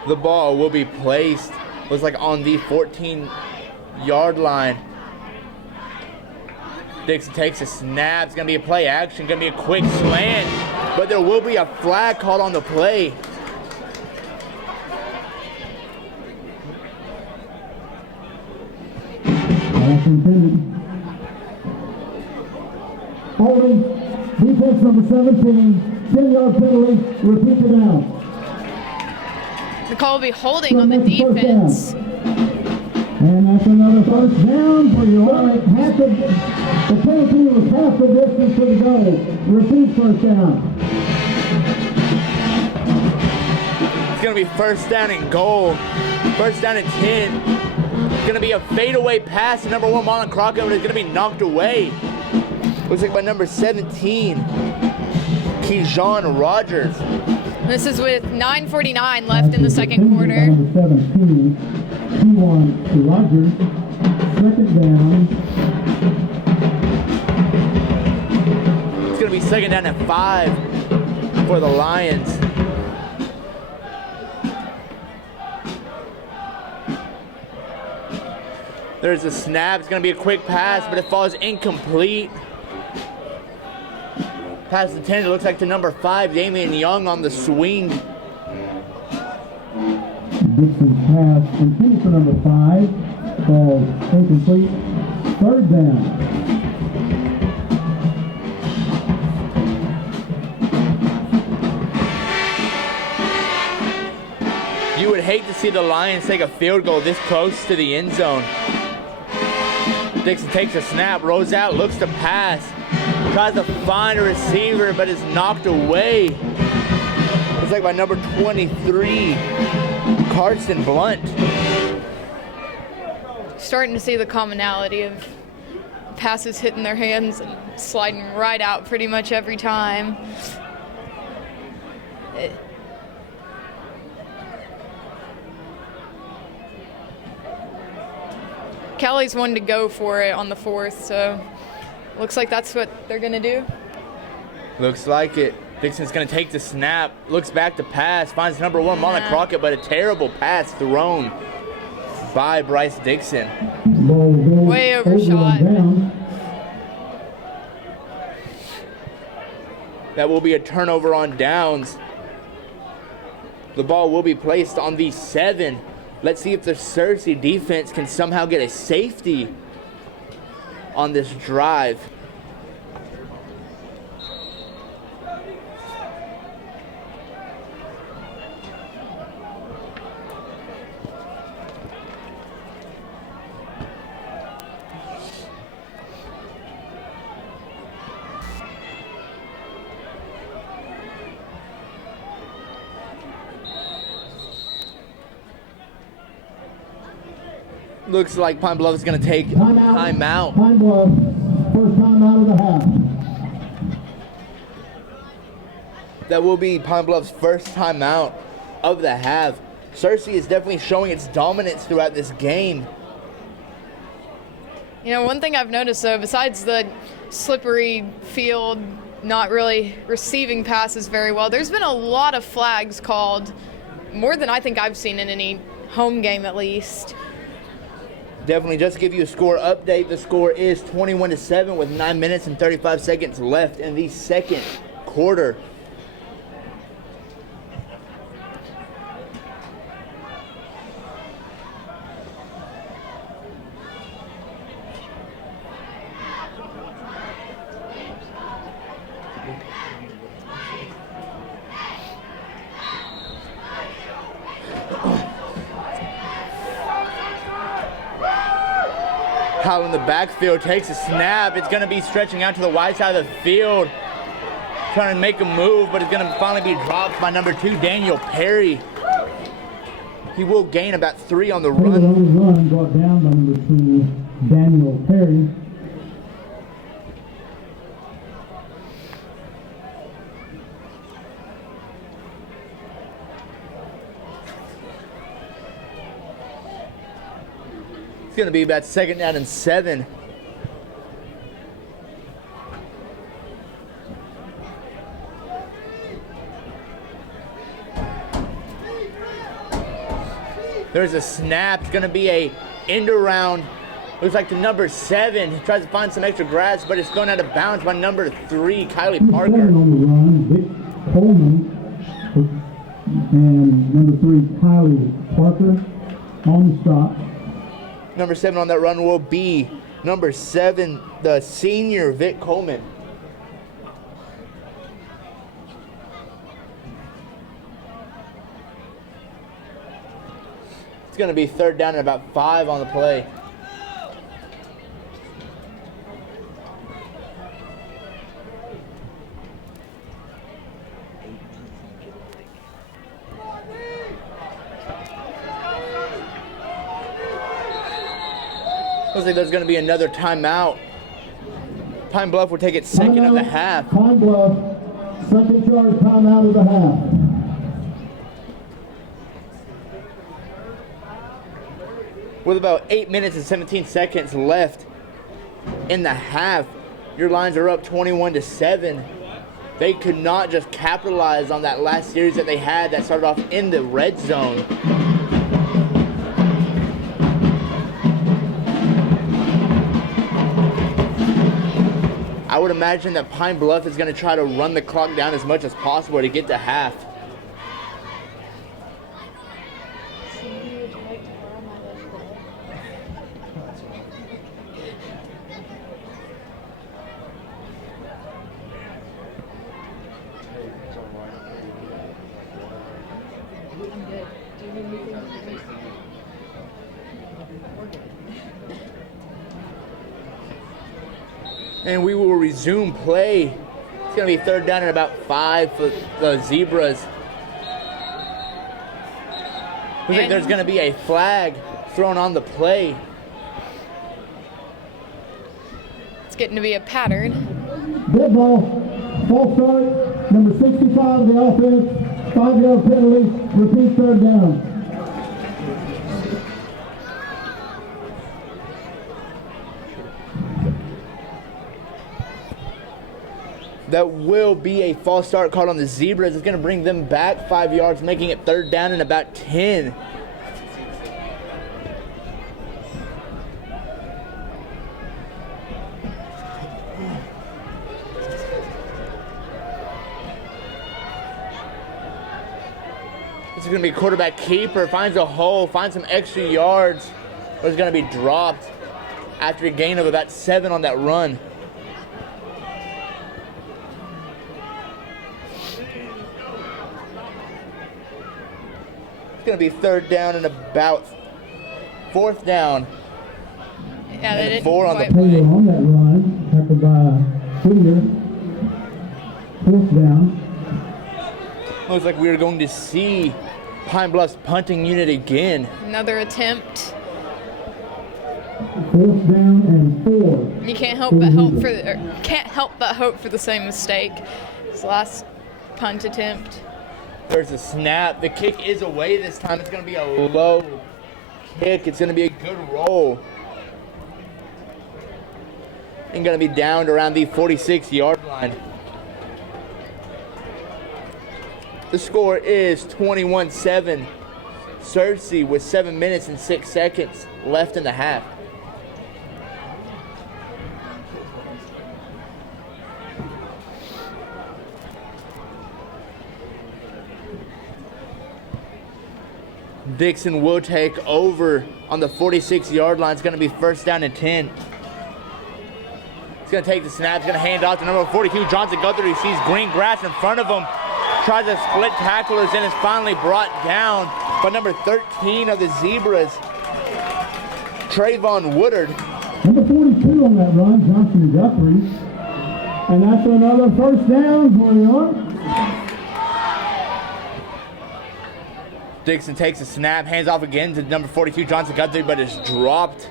The ball will be placed, looks like on the 14-yard line. Dixon takes a snap. It's going to be a play action, going to be a quick slant, but there will be a flag called on the play. Pass intended. Holding, defense number 17, 10-yard penalty, repeat the down. The call will be holding on the defense. And that's another 1st down for your right. The penalty was half the distance to the goal. Repeat 1st down. It's going to be 1st down and goal. 1st down and 10. It's going to be a fadeaway pass to number 1, Marlon Crockett, but it's going to be knocked away. Looks like by number 17, Keyshawn Rogers. This is with 9:49 left in the 2nd quarter. Number 17, Keyshawn Rogers. 2nd down. It's going to be 2nd down and 5 for the Lions. There's a snap. It's going to be a quick pass, but it falls incomplete. Pass intended, looks like to number 5, Damian Young on the swing. Dixon's pass intended for number 5, falls incomplete. 3rd down. hate to see the Lions take a field goal this close to the end zone. Dixon takes a snap, rolls out, looks to pass, tries to find a receiver, but is knocked away. It's like by number 23, Carson Blunt. Starting to see the commonality of passes hitting their hands and sliding right out pretty much every time. Kelly's wanted to go for it on the 4th, so looks like that's what they're going to do. Looks like it. Dixon's going to take the snap, looks back to pass, finds number 1, Marlon Crockett, but a terrible pass thrown by Bryce Dixon. Way overshot. That will be a turnover on downs. The ball will be placed on the 7. Let's see if the Searcy defense can somehow get a safety on this drive. Looks like Pine Bluff is going to take timeout. Pine Bluff, first timeout of the half. That will be Pine Bluff's first timeout of the half. Searcy is definitely showing its dominance throughout this game. You know, one thing I've noticed, though, besides the slippery field, not really receiving passes very well, there's been a lot of flags called, more than I think I've seen in any home game at least. Definitely, just to give you a score update, the score is 21-7 with 9 minutes and 35 seconds left in the second quarter. Howell in the backfield takes a snap. It's going to be stretching out to the wide side of the field, trying to make a move, but it's going to finally be dropped by number 2, Daniel Perry. He will gain about 3 on the run. Run brought down by number 2, Daniel Perry. It's going to be about 2nd down and 7. There's a snap. It's going to be a end around. Looks like the number 7. He tries to find some extra grass, but it's going out of bounds by number 3, Kylie Parker. On the run, Vic Coleman, and number 3, Kylie Parker on the stop. Number 7 on that run will be number 7, the senior Vic Coleman. It's going to be 3rd down and about 5 on the play. Looks like there's going to be another timeout. Pine Bluff will take its second of the half. Pine Bluff, second charge timeout of the half. With about 8 minutes and 17 seconds left in the half, your Lions are up 21-7. They could not just capitalize on that last series that they had that started off in the red zone. I would imagine that Pine Bluff is going to try to run the clock down as much as possible to get to half. And we will resume play. It's going to be third down and about 5 for the Zebras. Looks like there's going to be a flag thrown on the play. It's getting to be a pattern. Dead ball. False start. Number 65 of the offense. 5-yard penalty. Repeat third down. That will be a false start called on the Zebras. It's going to bring them back 5 yards, making it third down and about 10. This is going to be a quarterback keeper. Finds a hole, finds some extra yards, but it's going to be dropped after a gain of about 7 on that run. Going to be third down and about 4th down. Yeah, they didn't 4 on the quite play. On that run, tackled by Whittier. 4th down. Looks like we are going to see Pine Bluff's punting unit again. Another attempt. 4th down and 4. You can't help but hope for the same mistake. His last punt attempt. There's a snap. The kick is away this time. It's going to be a low kick. It's going to be a good roll. And going to be downed around the 46-yard line. The score is 21-7. Searcy with 7 minutes and 6 seconds left in the half. Dixon will take over on the 46-yard line. It's going to be first down and 10. He's going to take the snap. He's going to hand off to number 42, Johnson Guthrie. He sees green grass in front of him. Tries to split tacklers and is finally brought down by number 13 of the Zebras, Trayvon Woodard. Number 42 on that run, Johnson Guthrie. And that's another first down for New York. Dixon takes a snap, hands off again to number 42, Johnson Guthrie, but is dropped.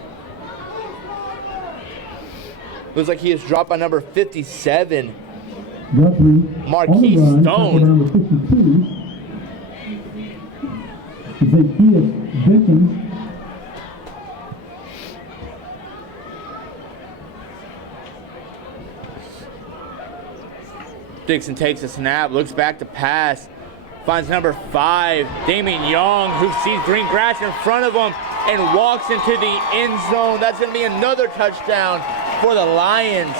Looks like he is dropped by number 57, Guthrie. Marquis on the run, Stone. Number 52. Zacchaeus Dickens. Dixon takes a snap, looks back to pass, finds number 5, Damian Young, who sees green grass in front of him and walks into the end zone. That's going to be another touchdown for the Lions.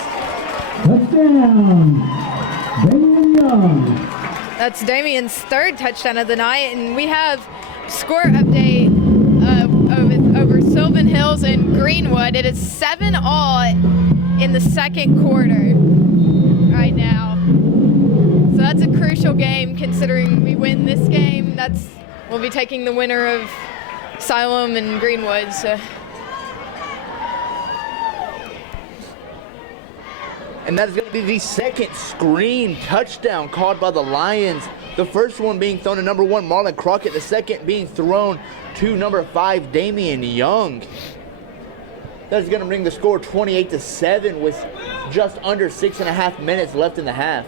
Touchdown, Damian Young. That's Damian's 3rd touchdown of the night, and we have score update over Sylvan Hills and Greenwood. It is 7-all in the second quarter right now. So that's a crucial game considering we win this game. We'll be taking the winner of Siloam and Greenwood. So. And that is going to be the second screen touchdown called by the Lions. The first one being thrown to number 1, Marlon Crockett. The second being thrown to number 5, Damian Young. That is going to bring the score 28-7 with just under 6.5 minutes left in the half.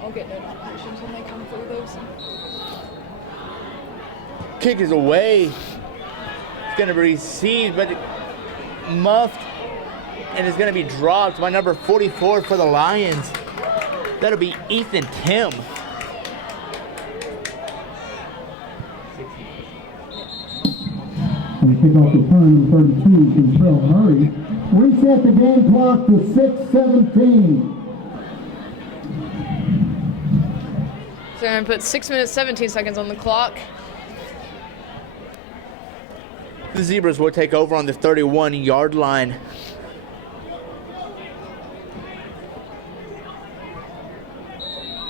I'll get notifications when they come through those. Kick is away. It's going to be received, but muffed, and it's going to be dropped by number 44 for the Lions. That'll be Ethan Tim. And kickoff return, number 32, Kentrell Murray. Reset the game clock to 6:17. So I'm going to put 6 minutes, 17 seconds on the clock. The Zebras will take over on the 31-yard line.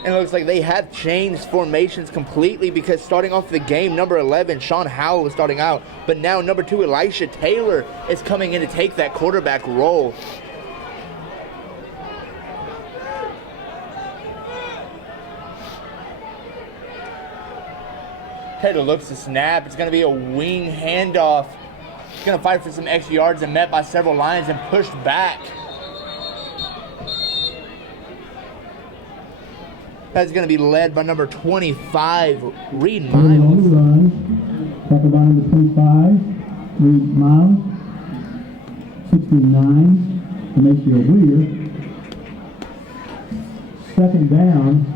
And it looks like they have changed formations completely, because starting off the game, number 11, Sean Howell was starting out. But now number 2, Elisha Taylor is coming in to take that quarterback role. Taylor looks to snap. It's going to be a wing handoff. He's going to fight for some extra yards and met by several Lions and pushed back. That's going to be led by number 25, Reed On the Miles. run, tackled by number 25, Reed Miles. 69, Demetrio Whittier. Second down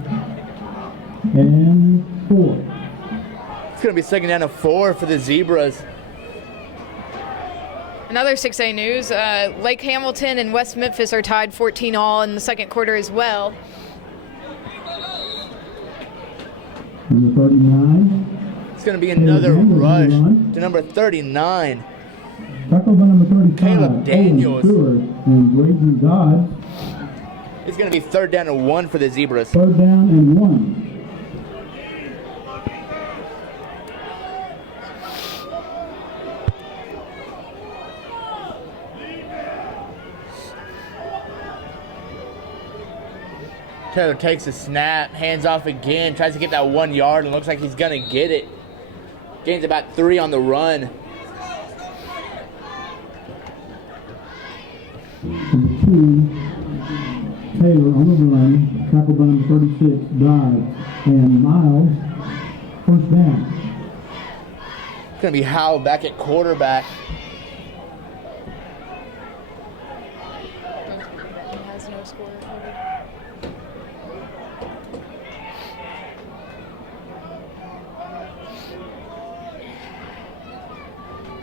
and 4. It's going to be second down and 4 for the Zebras. Another 6A news, Lake Hamilton and West Memphis are tied 14-all in the second quarter as well. Number 39. It's going to be another rush to number 39. Tackled by number 35, Caleb Daniels. Owen Stewart and Grayson Dodds. It's going to be third down and 1 for the Zebras. Third down and 1. Taylor takes a snap, hands off again, tries to get that 1 yard, and looks like he's going to get it. Gains about 3 on the run. Number 2, Taylor on the run, tackled by number 36, Dodds and Miles. First down. It's going to be Howell back at quarterback. Has no score.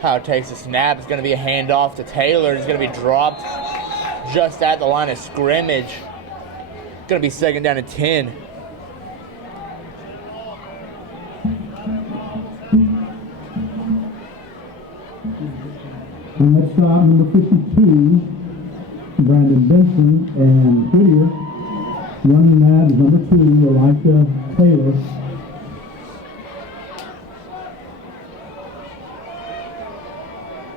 Howell takes a snap. It's going to be a handoff to Taylor. It's going to be dropped just at the line of scrimmage. It's going to be second down and 10. And let's stop number 52, Brandon Benson and Whittier. Running that is number 2, Elisha Taylor.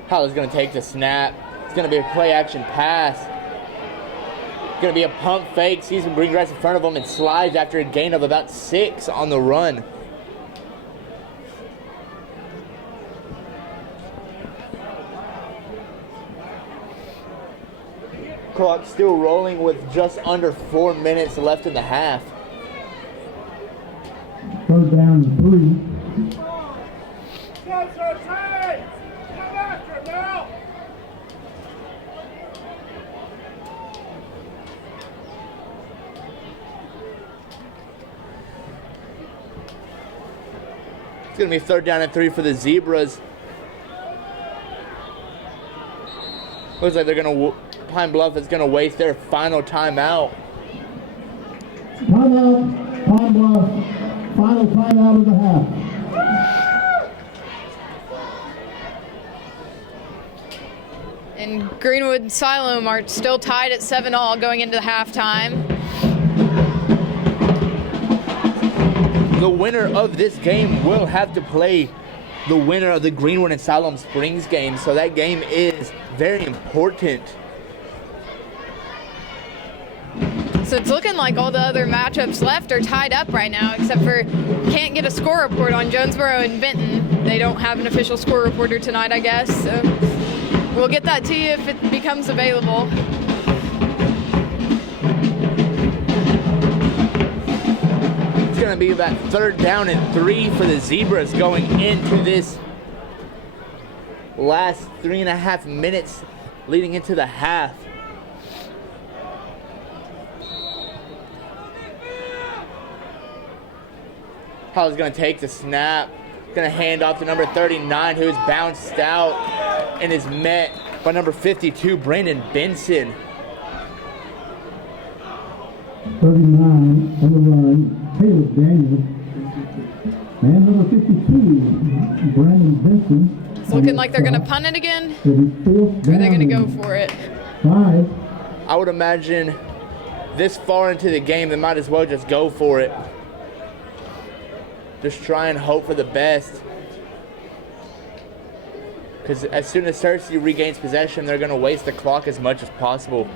Howell's going to take the snap. It's going to be a play action pass. Going to be a pump fake. Sees him bring right in front of him and slides after a gain of about 6 on the run. Clock still rolling with just under 4 minutes left in the half. Third down and 3. It's going to be third down and 3 for the Zebras. Looks like they're going to, Pine Bluff is going to waste their final timeout. Timeout, Pine Bluff. Final timeout of the half. And Greenwood and Siloam are still tied at 7-all going into the halftime. The winner of this game will have to play the winner of the Greenwood and Siloam Springs game, so that game is very important. So it's looking like all the other matchups left are tied up right now, except for can't get a score report on Jonesboro and Benton. They don't have an official score reporter tonight, I guess. So we'll get that to you if it becomes available. It's going to be about third down and 3 for the Zebras going into this last 3.5 minutes leading into the half. Howell's going to take the snap. Going to hand off to number 39, who is bounced out and is met by number 52, Brandon Benson. 39 on the run, Caleb Daniels. And number 52, Brandon Benson. It's looking like they're going to punt it again. Or Or are they going to go for it? 5. I would imagine this far into the game, they might as well just go for it. Just try and hope for the best. Because as soon as Searcy regains possession, they're going to waste the clock as much as possible.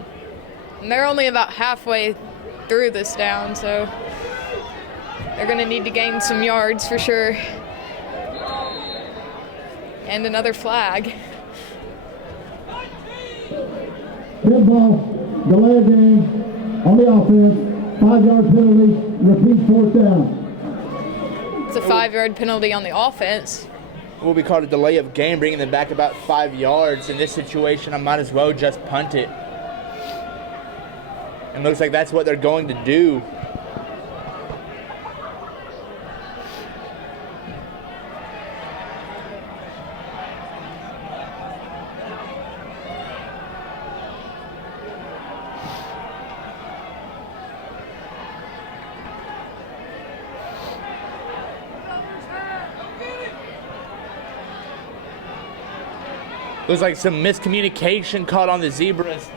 And they're only about halfway through this down, so they're going to need to gain some yards for sure. And another flag. Dead ball, delay of game on the offense, 5-yard penalty, repeat 4th down. It's a 5-yard penalty on the offense. Will be called a delay of game, bringing them back about 5 yards. In this situation, I might as well just punt it. And looks like that's what they're going to do. Looks like some miscommunication caught on the Zebras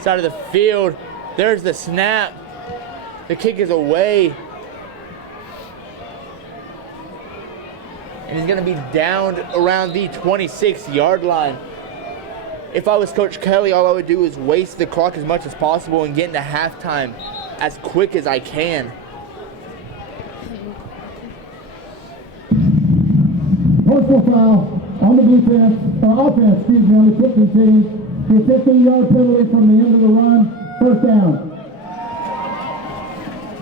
side of the field. There's the snap. The kick is away. And he's going to be downed around the 26-yard line. If I was Coach Kelly, all I would do is waste the clock as much as possible and get into halftime as quick as I can. Personal foul on the offense, on the kicking team. The 15-yard penalty from the end of the run, 1st down.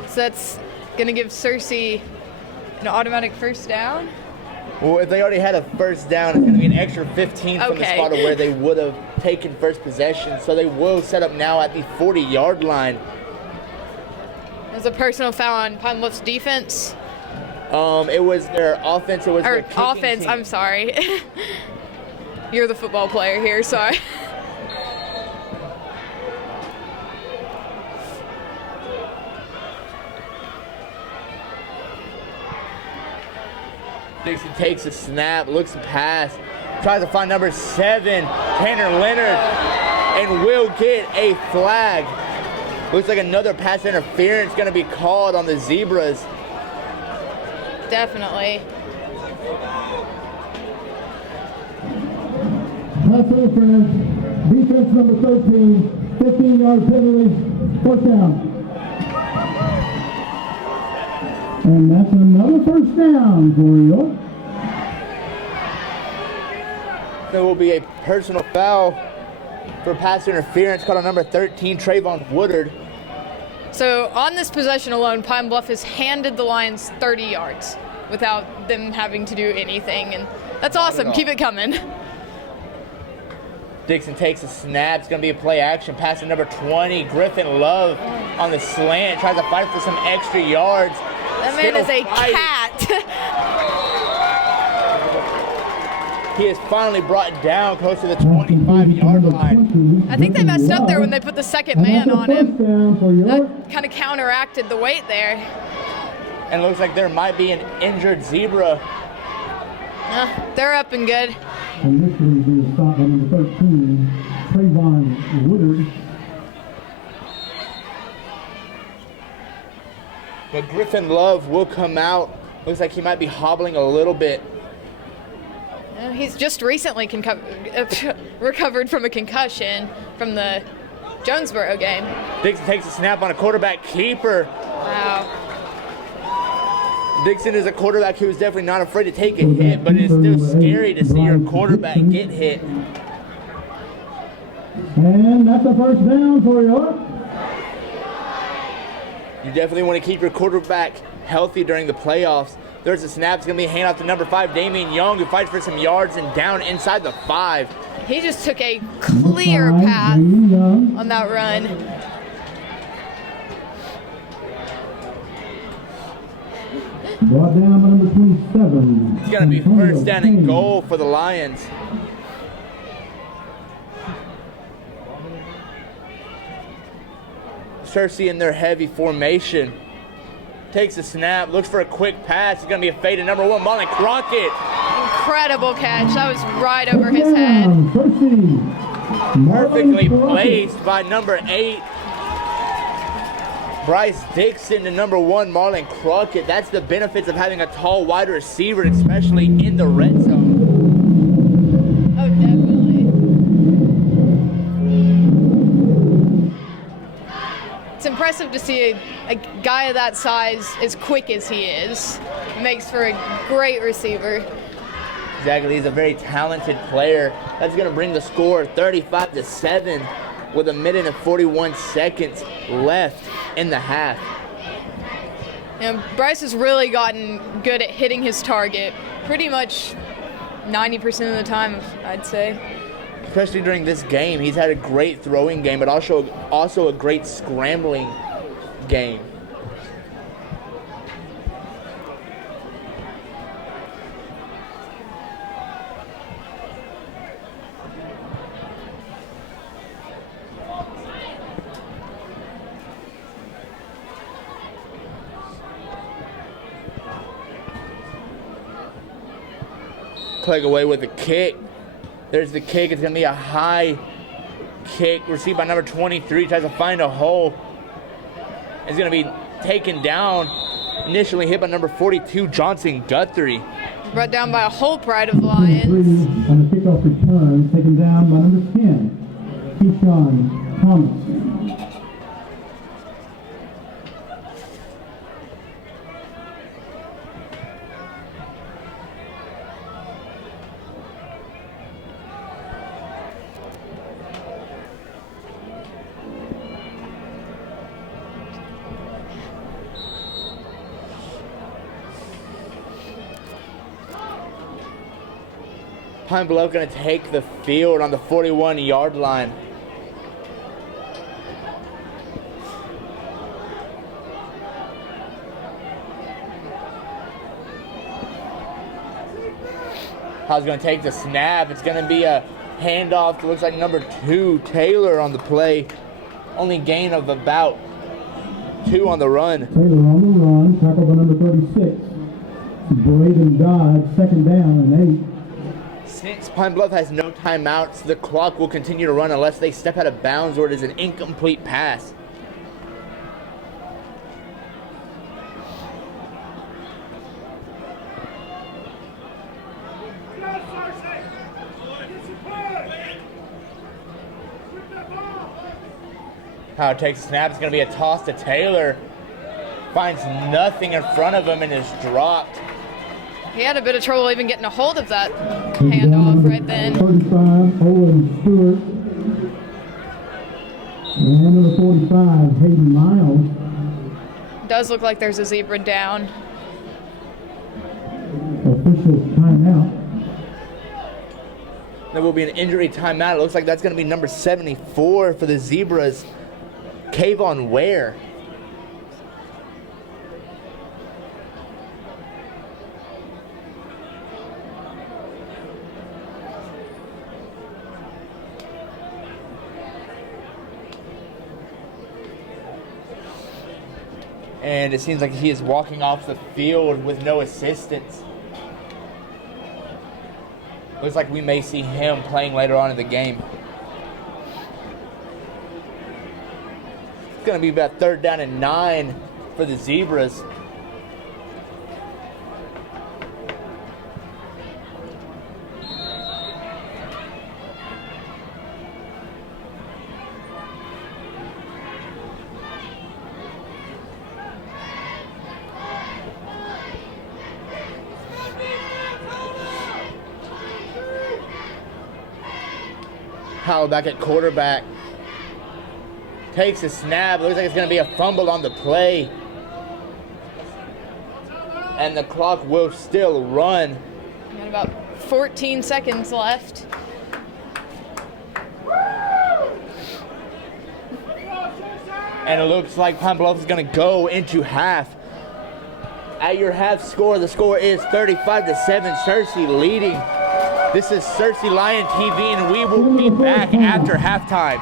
So that's going to give Searcy an automatic 1st down. Well, if they already had a 1st down, it's going to be an extra 15 from the Okay. spot of where they would have taken first possession. So they will set up now at the 40-yard line. There's a personal foul on Pine Bluff's defense. It was their offense. It was Or their kicking offense, team. I'm sorry. You're the football player here, sorry. Dixon takes a snap, looks to pass, tries to find number 7, Tanner Leonard, and will get a flag. Looks like another pass interference going to be called on the Zebras. Definitely. Pass interference, defense number 13, 15-yard penalty, 4th down. And that's another 1st down for you. There will be a personal foul for pass interference called on number 13, Trayvon Woodard. So on this possession alone, Pine Bluff has handed the Lions 30 yards without them having to do anything. And that's awesome. Keep it coming. Dixon takes a snap. It's going to be a play action. Pass to number 20, Griffin Love on the slant. Tries to fight for some extra yards. That man is a Fighting. cat. He is finally brought down close to the 25-yard line. I think they messed up there when they put the second man on him. Down for you. That kind of counteracted the weight there. And it looks like there might be an injured Zebra. They're up and good. And this will be a stop on number 13, Trayvon Woodard. But Griffin Love will come out. Looks like he might be hobbling a little bit. He's just recently recovered from a concussion from the Jonesboro game. Dixon takes a snap on a quarterback keeper. Wow. Dixon is a quarterback who is definitely not afraid to take a hit, but it is still scary to see your quarterback get hit. And that's a 1st down for you. You definitely want to keep your quarterback healthy during the playoffs. There's a snap. It's going to be a handoff to number 5, Damian Young, who fights for some yards and down inside the 5. He just took a clear path on that run. Brought down by number 27. It's going to be 1st down and goal for the Lions. Searcy in their heavy formation. takes a snap, looks for a quick pass. It's going to be a fade to number 1, Marlon Crockett. Incredible catch. That was right over his head. Perfectly placed by number 8. Bryce Dixon to number 1, Marlon Crockett. That's the benefits of having a tall wide receiver, especially in the red zone. Oh, definitely. It's impressive to see a guy of that size as quick as he is. It makes for a great receiver. Exactly, he's a very talented player. That's going to bring the score 35-7 with 1 minute and 41 seconds left in the half. You know, Bryce has really gotten good at hitting his target pretty much 90% of the time, I'd say. Especially during this game, he's had a great throwing game, but also a great scrambling game. Clegg away with the kick. There's the kick. It's going to be a high kick received by number 23. Tries to find a hole. It's going to be taken down. Initially hit by number 42, Johnson Guthrie. Brought down by a whole pride of Lions. On the kickoff return, taken down by number 10, Keyshawn Thomas. Pine Bluff going to take the field on the 41-yard line. How's going to take the snap? It's going to be a handoff to looks like number 2, Taylor, on the play. Only gain of about 2 on the run. Taylor on the run, tackled by number 36. Braden Dodd, second down and 8. Since Pine Bluff has no timeouts, the clock will continue to run unless they step out of bounds or it is an incomplete pass. How it takes a snap, it's going to be a toss to Taylor. Finds nothing in front of him and is dropped. He had a bit of trouble even getting a hold of that handoff right then. 35, Owen Stewart. And number 45, Hayden Miles. Does look like there's a zebra down. Official timeout. There will be an injury timeout. It looks like that's going to be number 74 for the Zebras, Kayvon Ware. And it seems like he is walking off the field with no assistance. Looks like we may see him playing later on in the game. It's going to be about 3rd down and 9 for the Zebras. Powell back at quarterback. Takes a snap. Looks like it's going to be a fumble on the play. And the clock will still run. Got about 14 seconds left. And it looks like Pine Bluff is going to go into half. At your half score, the score is 35-7, Searcy leading. This is Searcy Lion TV, and we will be back after halftime.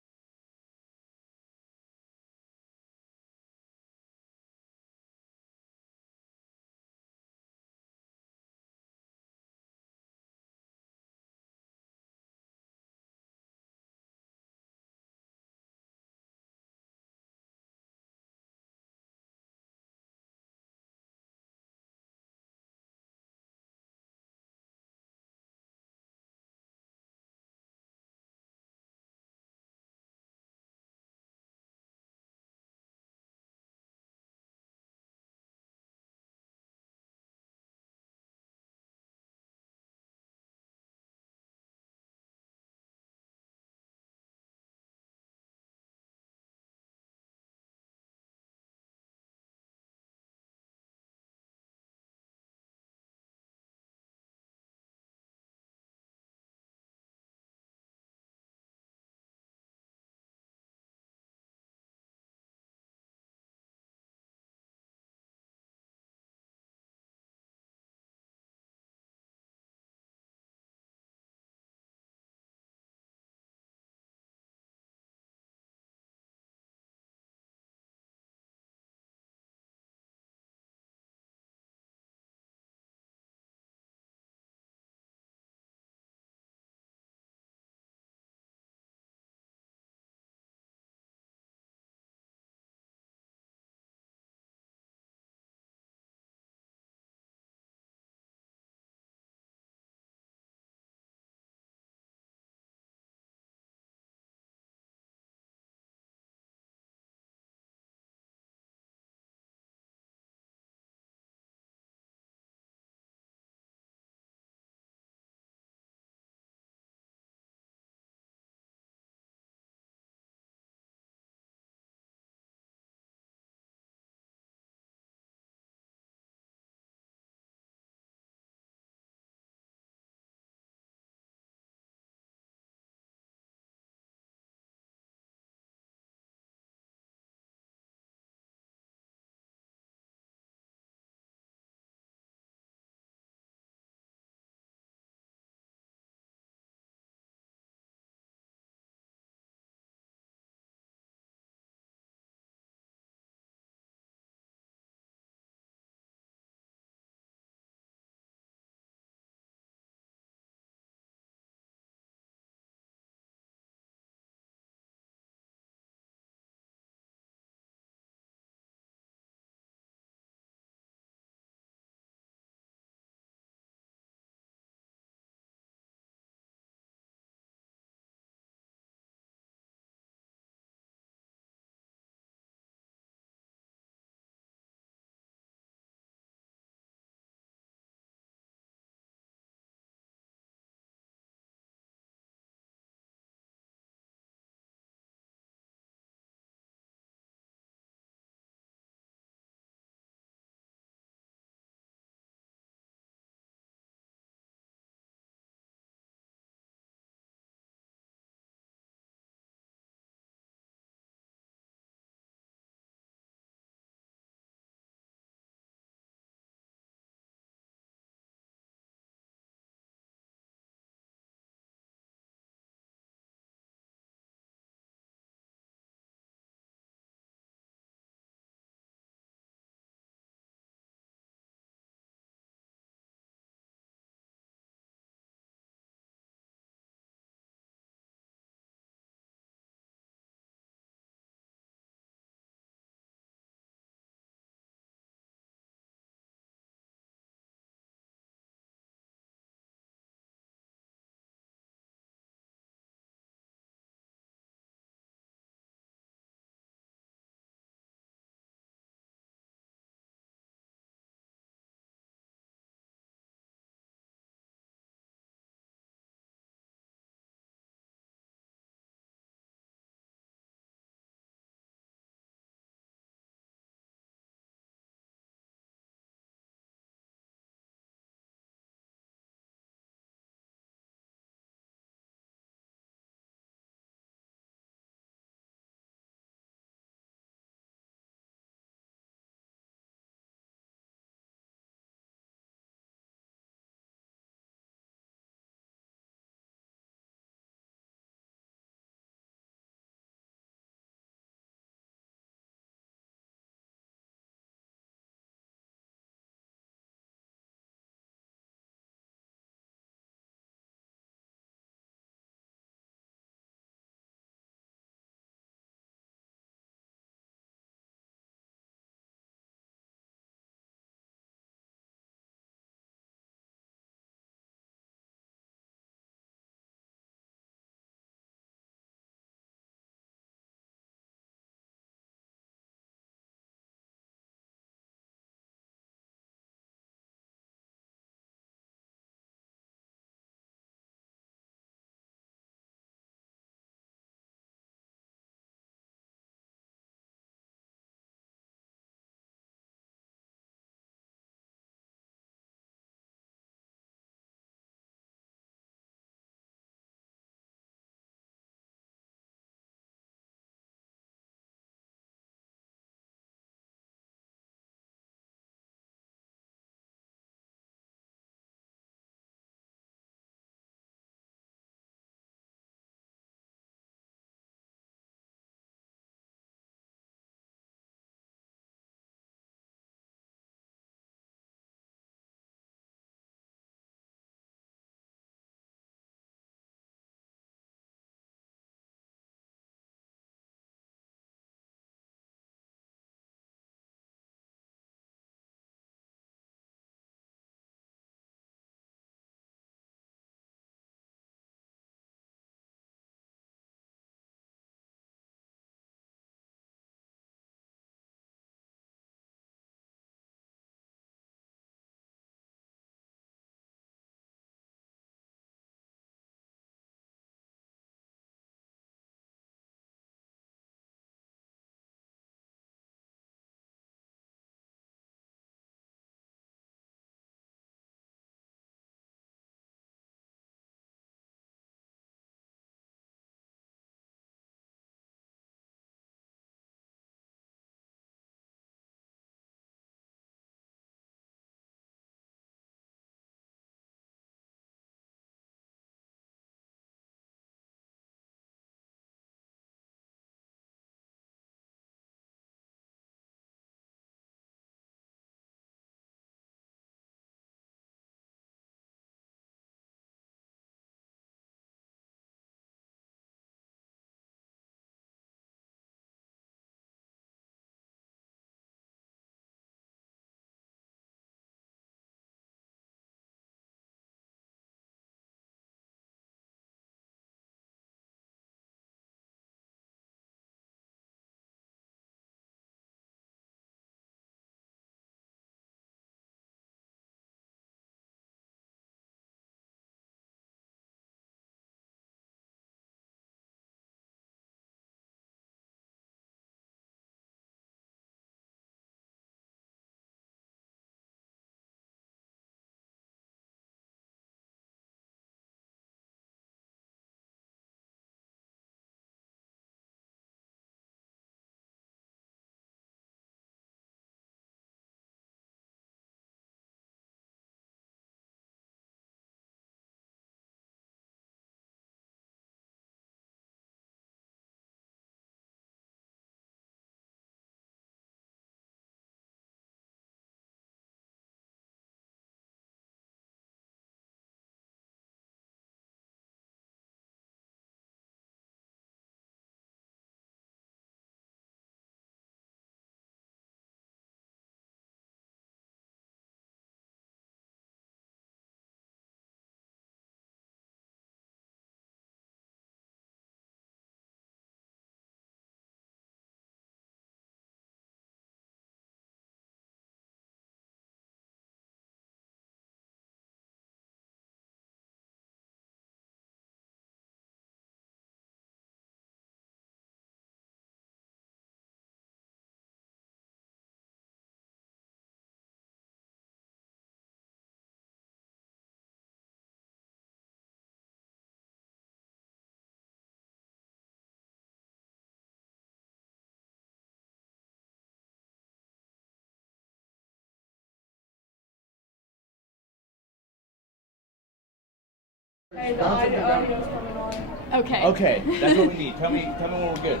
Okay, the audio's coming on. Okay. Okay, that's what we need. Tell me when we're good.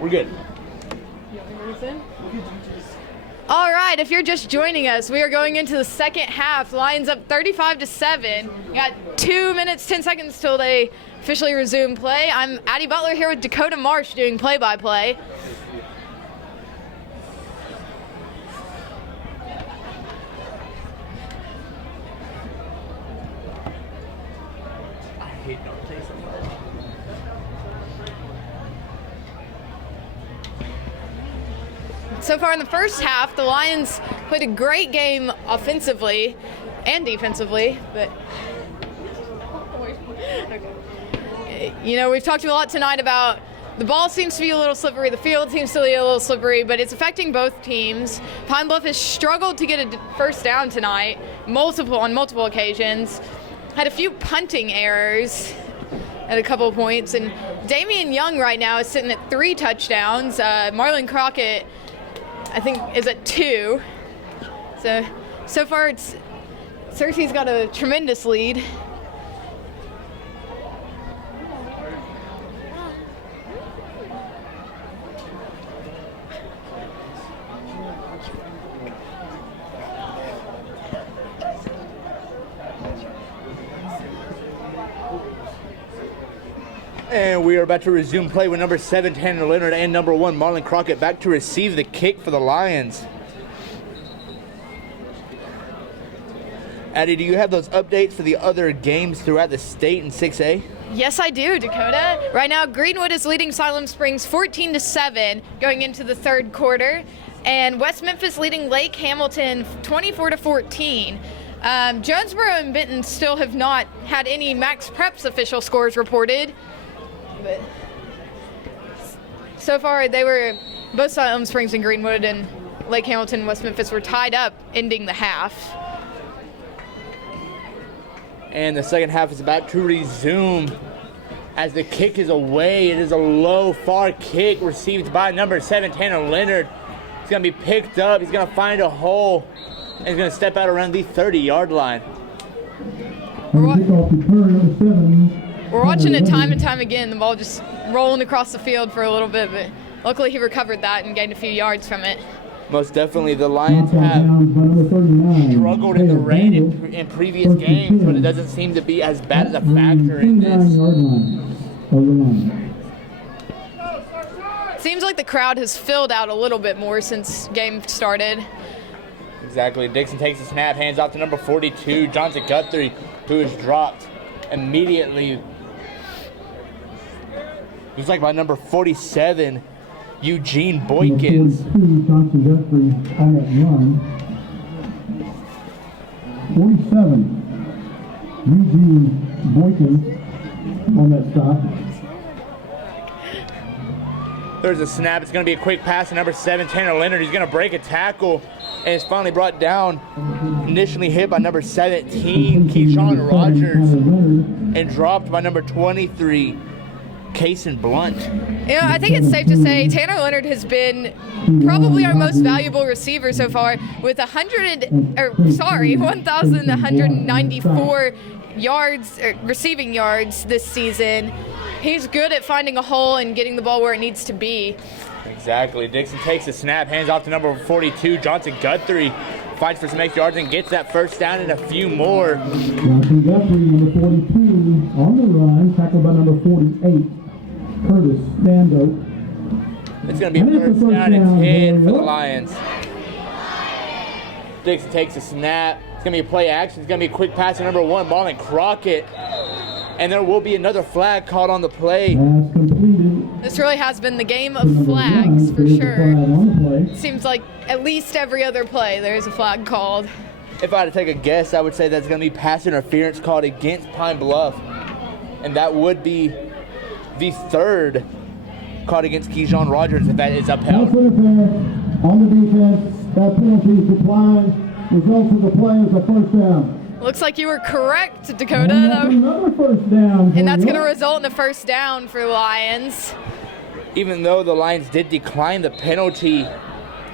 We're good. All right, if you're just joining us, we are going into the second half. Lions up 35-7. We got 2 minutes, 10 seconds till they officially resume play. I'm Addie Butler here with Dakota Marsh doing play-by-play. I hate no taste so much. So far in the first half, the Lions played a great game offensively and defensively, but you know, we've talked a lot tonight about the ball seems to be a little slippery, the field seems to be a little slippery, but it's affecting both teams. Pine Bluff has struggled to get a first down tonight, on multiple occasions. Had a few punting errors at a couple of points, and Damian Young right now is sitting at 3 touchdowns. Marlon Crockett, I think, is at 2. So far it's Searcy's got a tremendous lead. And we are about to resume play with number 7, Tanner Leonard, and number 1, Marlon Crockett, back to receive the kick for the Lions. Addie, do you have those updates for the other games throughout the state in 6A? Yes, I do, Dakota. Right now, Greenwood is leading Siloam Springs 14-7 going into the third quarter, and West Memphis leading Lake Hamilton 24-14. Jonesboro and Benton still have not had any Max Preps official scores reported. But so far, both Siloam Springs and Greenwood and Lake Hamilton and West Memphis were tied up, ending the half. And the second half is about to resume as the kick is away. It is a low, far kick received by number 7, Tanner Leonard. He's going to be picked up. He's going to find a hole, and he's going to step out around the 30-yard line. We're watching it time and time again. The ball just rolling across the field for a little bit, but luckily he recovered that and gained a few yards from it. Most definitely, the Lions have struggled in the rain in previous games, but it doesn't seem to be as bad as a factor in this. Seems like the crowd has filled out a little bit more since game started. Exactly. Dixon takes the snap, hands off to number 42, Johnson Guthrie, who is dropped immediately. Looks like by number 47, Eugene Boykins. Johnson Guthrie on that run. 47, Eugene Boykins on that stop. There's a snap. It's going to be a quick pass to number 7, Tanner Leonard. He's going to break a tackle, and it's finally brought down. Initially hit by number 17, Keyshawn Rogers, and dropped by number 23, Kason Blunt. You know, I think it's safe to say Tanner Leonard has been probably our most valuable receiver so far with 1,194 yards, receiving yards this season. He's good at finding a hole and getting the ball where it needs to be. Exactly. Dixon takes the snap, hands off to number 42, Johnson Guthrie. Fights for some extra yards and gets that first down and a few more. Johnson Guthrie, number 42, on the run, tackled by number 48, Curtis Stando. It's going to be a first down and 10 for the Lions. Dixon takes a snap. It's going to be a play action. It's going to be a quick pass to number 1, Marlon Crockett. And there will be another flag called on the play. This really has been the game of flags for sure. It seems like at least every other play there's a flag called. If I had to take a guess, I would say that's going to be pass interference called against Pine Bluff. And that would be the third called against Keyshawn Rogers if that is upheld. On the defense, that penalty declined. Results of the play is a first down. Looks like you were correct, Dakota. Another first down. And that's going to result in a first down for the Lions. Even though the Lions did decline the penalty,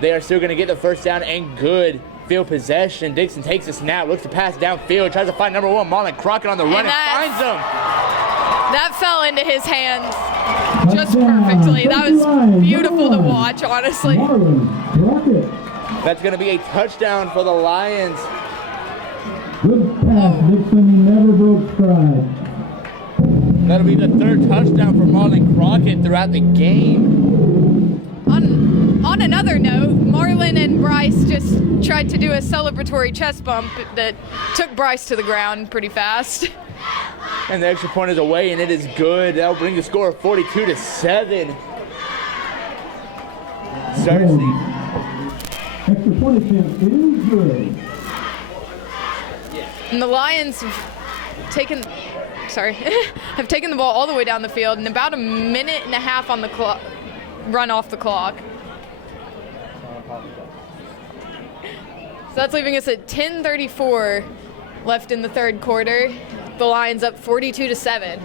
they are still going to get the first down and good field possession. Dixon takes a snap, looks to pass downfield, tries to find number 1, Marlon Crockett on the run, and finds him. That fell into his hands just perfectly. That was beautiful to watch, honestly. That's going to be a touchdown for the Lions. Good pass, Dixon never broke stride. That'll be the 3rd touchdown for Marlon Crockett throughout the game. On another note, Marlon and Bryce just tried to do a celebratory chest bump that took Bryce to the ground pretty fast. And the extra point is away, and it is good. That'll bring the score of 42-7. Searcy. Extra point attempt is good. And the Lions have taken the ball all the way down the field in about a minute and a half on the clock, run off the clock. So that's leaving us at 10:34 left in the 3rd quarter. The Lions up 42-7.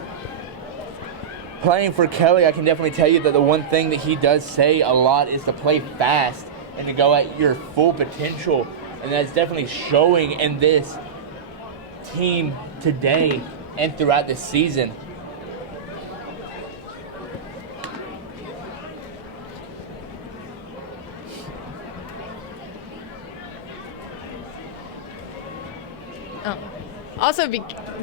Playing for Kelly, I can definitely tell you that the one thing that he does say a lot is to play fast and to go at your full potential. And that's definitely showing in this team today and throughout this season. Also,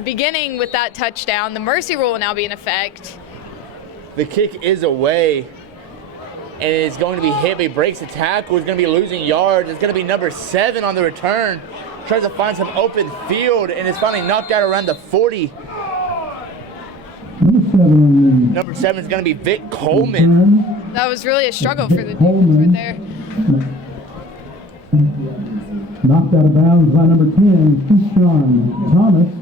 beginning with that touchdown, the mercy rule will now be in effect. The kick is away, and it's going to be hit, but he breaks the tackle. He's going to be losing yards. It's going to be number 7 on the return. Tries to find some open field, and is finally knocked out around the 40. Number 7 is going to be Vic Coleman. That was really a struggle for the defense right there. Knocked out of bounds by number 10, Keyshawn Thomas.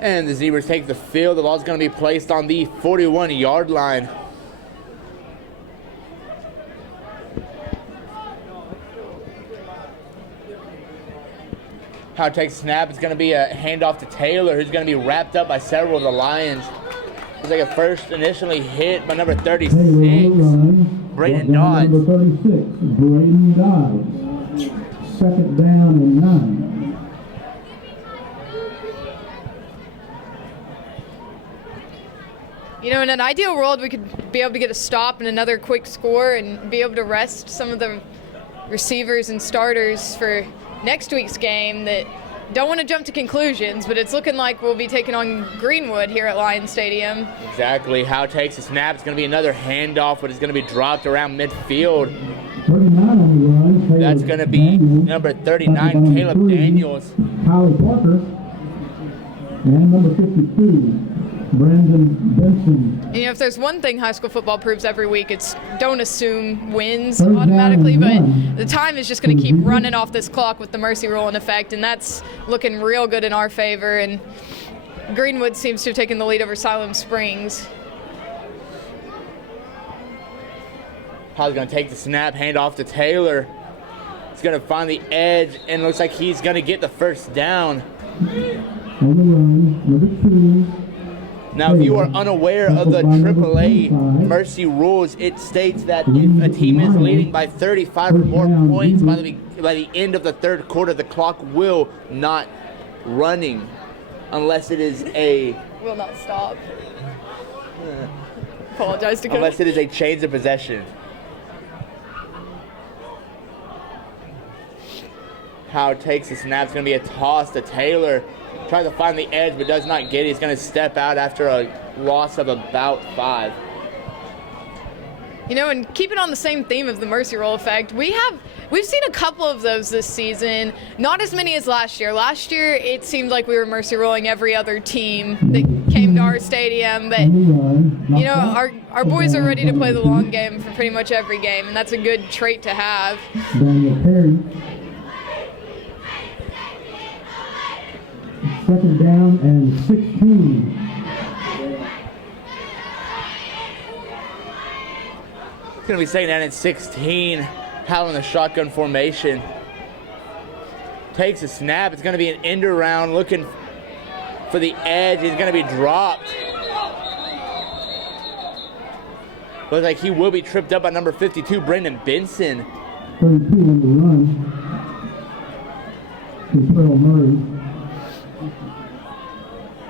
And the Zebras take the field. The ball's going to be placed on the 41-yard line. How it takes a snap. It's going to be a handoff to Taylor, who's going to be wrapped up by several of the Lions. It's like a first initially hit by number 36, Braden Dodds. Number 36, Braden Dodds. 2nd down and 9. You know, in an ideal world, we could be able to get a stop and another quick score and be able to rest some of the receivers and starters for next week's game that don't want to jump to conclusions, but it's looking like we'll be taking on Greenwood here at Lions Stadium. Exactly. How it takes a snap. It's going to be another handoff, but it's going to be dropped around midfield. 39 on the run. That's going to be number 39, Caleb Daniels. Holly Parker. And number 52, Brandon Benson. And, you know, if there's one thing high school football proves every week, it's don't assume wins automatically, but the time is just going to keep running off this clock with the mercy rule in effect, and that's looking real good in our favor. And Greenwood seems to have taken the lead over Siloam Springs. Holly's going to take the snap, hand off to Taylor. He's going to find the edge, and looks like he's going to get the first down. On the run, number 2. Now, if you are unaware of the AAA mercy rules, it states that if a team is leading by 35 or more points by the end of the 3rd quarter, the clock will not running unless it is a... Will not stop. Apologize to Coach. Unless it is a change of possession. How it takes the snap. It's going to be a toss to Taylor. Tries to find the edge, but does not get it. He's going to step out after a loss of about 5. You know, and keeping on the same theme of the mercy roll effect, we've seen a couple of those this season. Not as many as last year. Last year, it seemed like we were mercy rolling every other team that came to our stadium. But, you know, our boys are ready to play the long game for pretty much every game, and that's a good trait to have. Daniel Perry. 2nd down and 16. going to be second down and 16. Howell in the shotgun formation. Takes a snap. It's going to be an end around looking for the edge. He's going to be dropped. Looks like he will be tripped up by number 52, Brendan Benson. 32 on the run. To Terrell Murray.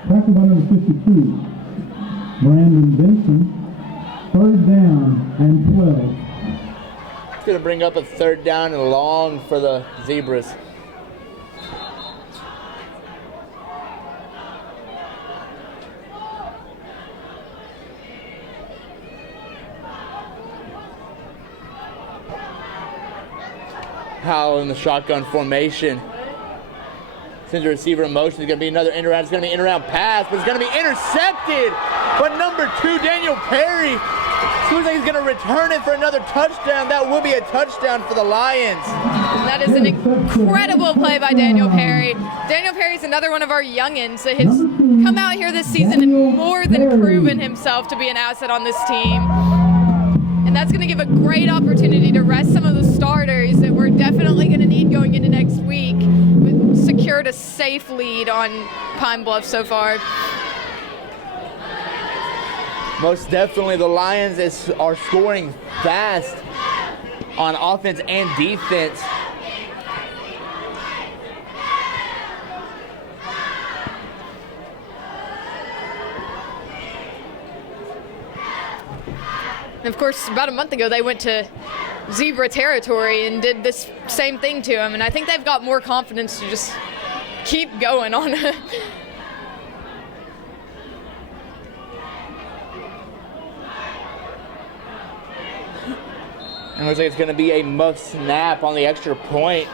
Tackled by number 52, Brandon Benson. Third down and 12. It's going to bring up a third down and long for the Zebras. Howell in the shotgun formation. Sends a receiver in motion. It's going to be another end around. It's going to be an end around pass, but it's going to be intercepted by number 2, Daniel Perry. Looks like he's going to return it for another touchdown. That will be a touchdown for the Lions. That is an incredible play by Daniel Perry. Daniel Perry's another one of our youngins that has come out here this season and more than proven himself to be an asset on this team. And that's going to give a great opportunity to rest some of the starters that we're definitely going to need going into next week. We've secured a safe lead on Pine Bluff so far. Most definitely the Lions are scoring fast on offense and defense. And of course, about a month ago, they went to Zebra territory and did this same thing to him. And I think they've got more confidence to just keep going on. And it looks like it's going to be a muff snap on the extra point.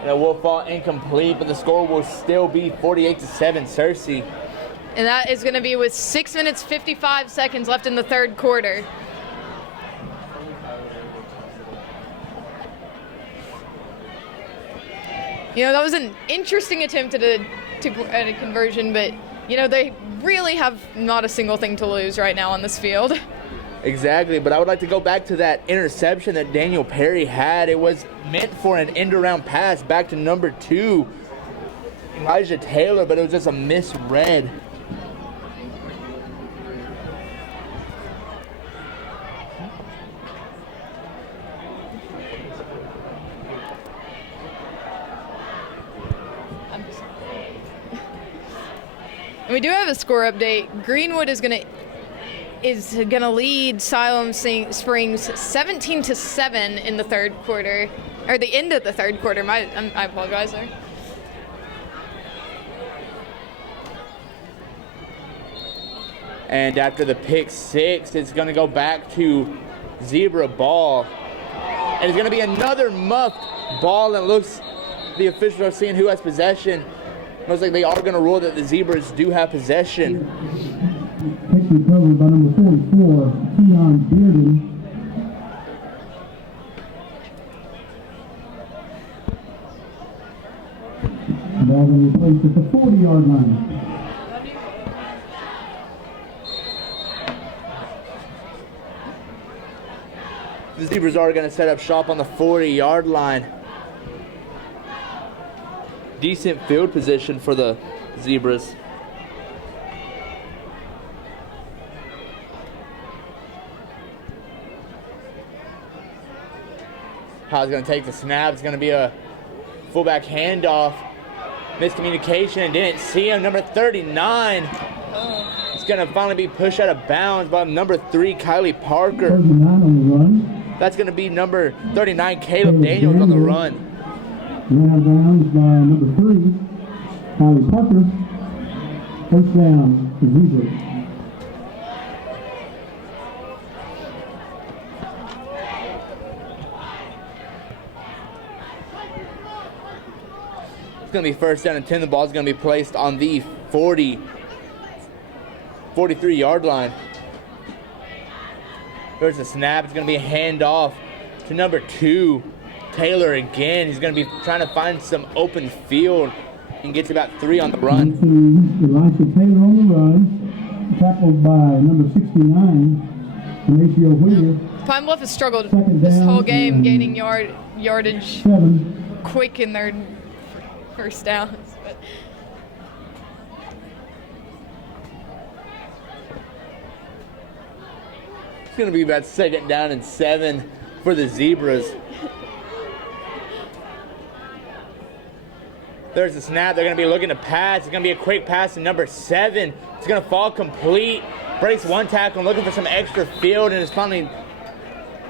And it will fall incomplete, but the score will still be 48-7 Searcy. And that is going to be with 6 minutes, 55 seconds left in the third quarter. You know, that was an interesting attempt at a conversion, but, you know, they really have not a single thing to lose right now on this field. Exactly, but I would like to go back to that interception that Daniel Perry had. It was meant for an end-around pass back to number 2, Elijah Taylor, but it was just a misread. And we do have a score update. Greenwood is gonna lead Siloam Springs 17-7 in the third quarter, or the end of the third quarter. I apologize there. And after the pick 6, it's going to go back to Zebra ball. And it's going to be another muffed ball, and looks, the officials are seeing who has possession. Looks like they are going to rule that the Zebras do have possession. Pick recovered by number 44, Keon Bearden. Ball going to be placed at the 40-yard line. The Zebras are going to set up shop on the 40-yard line. Decent field position for the Zebras. How's going to take the snap? It's going to be a fullback handoff. Miscommunication and didn't see him. Number 39. It's going to finally be pushed out of bounds by number 3, Kylie Parker. 39 on the run. That's going to be number 39, Caleb Daniels on the run. Ran out of bounds by number 3, Kylie Parker. First down to Zebra. It's going to be first down and 10. The ball is going to be placed on the 43-yard line. There's a snap. It's going to be a handoff to number 2, Taylor again. He's going to be trying to find some open field and gets about 3 on the run. Elijah Taylor on the run. Tackled by number 69, Demetrio Whittier, Pine Bluff has struggled Second this down whole game and gaining yardage 7. quick in their first downs. But It's going to be about 2nd down and 7 for the Zebras. There's a snap. They're going to be looking to pass. It's going to be a quick pass to number 7. It's going to fall complete. Breaks one tackle and looking for some extra field, and is finally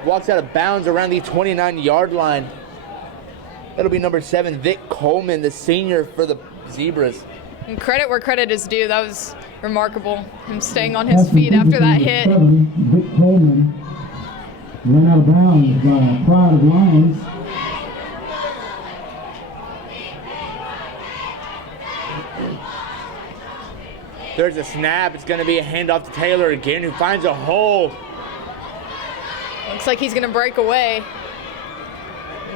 walks out of bounds around the 29-yard line. That'll be number 7, Vic Coleman, the senior for the Zebras. and credit where credit is due. That was remarkable. Him staying on his feet after that hit. Vic Coleman ran out of bounds by Pride of Lions. There's a snap. It's going to be a handoff to Taylor again, who finds a hole. Looks like he's going to break away.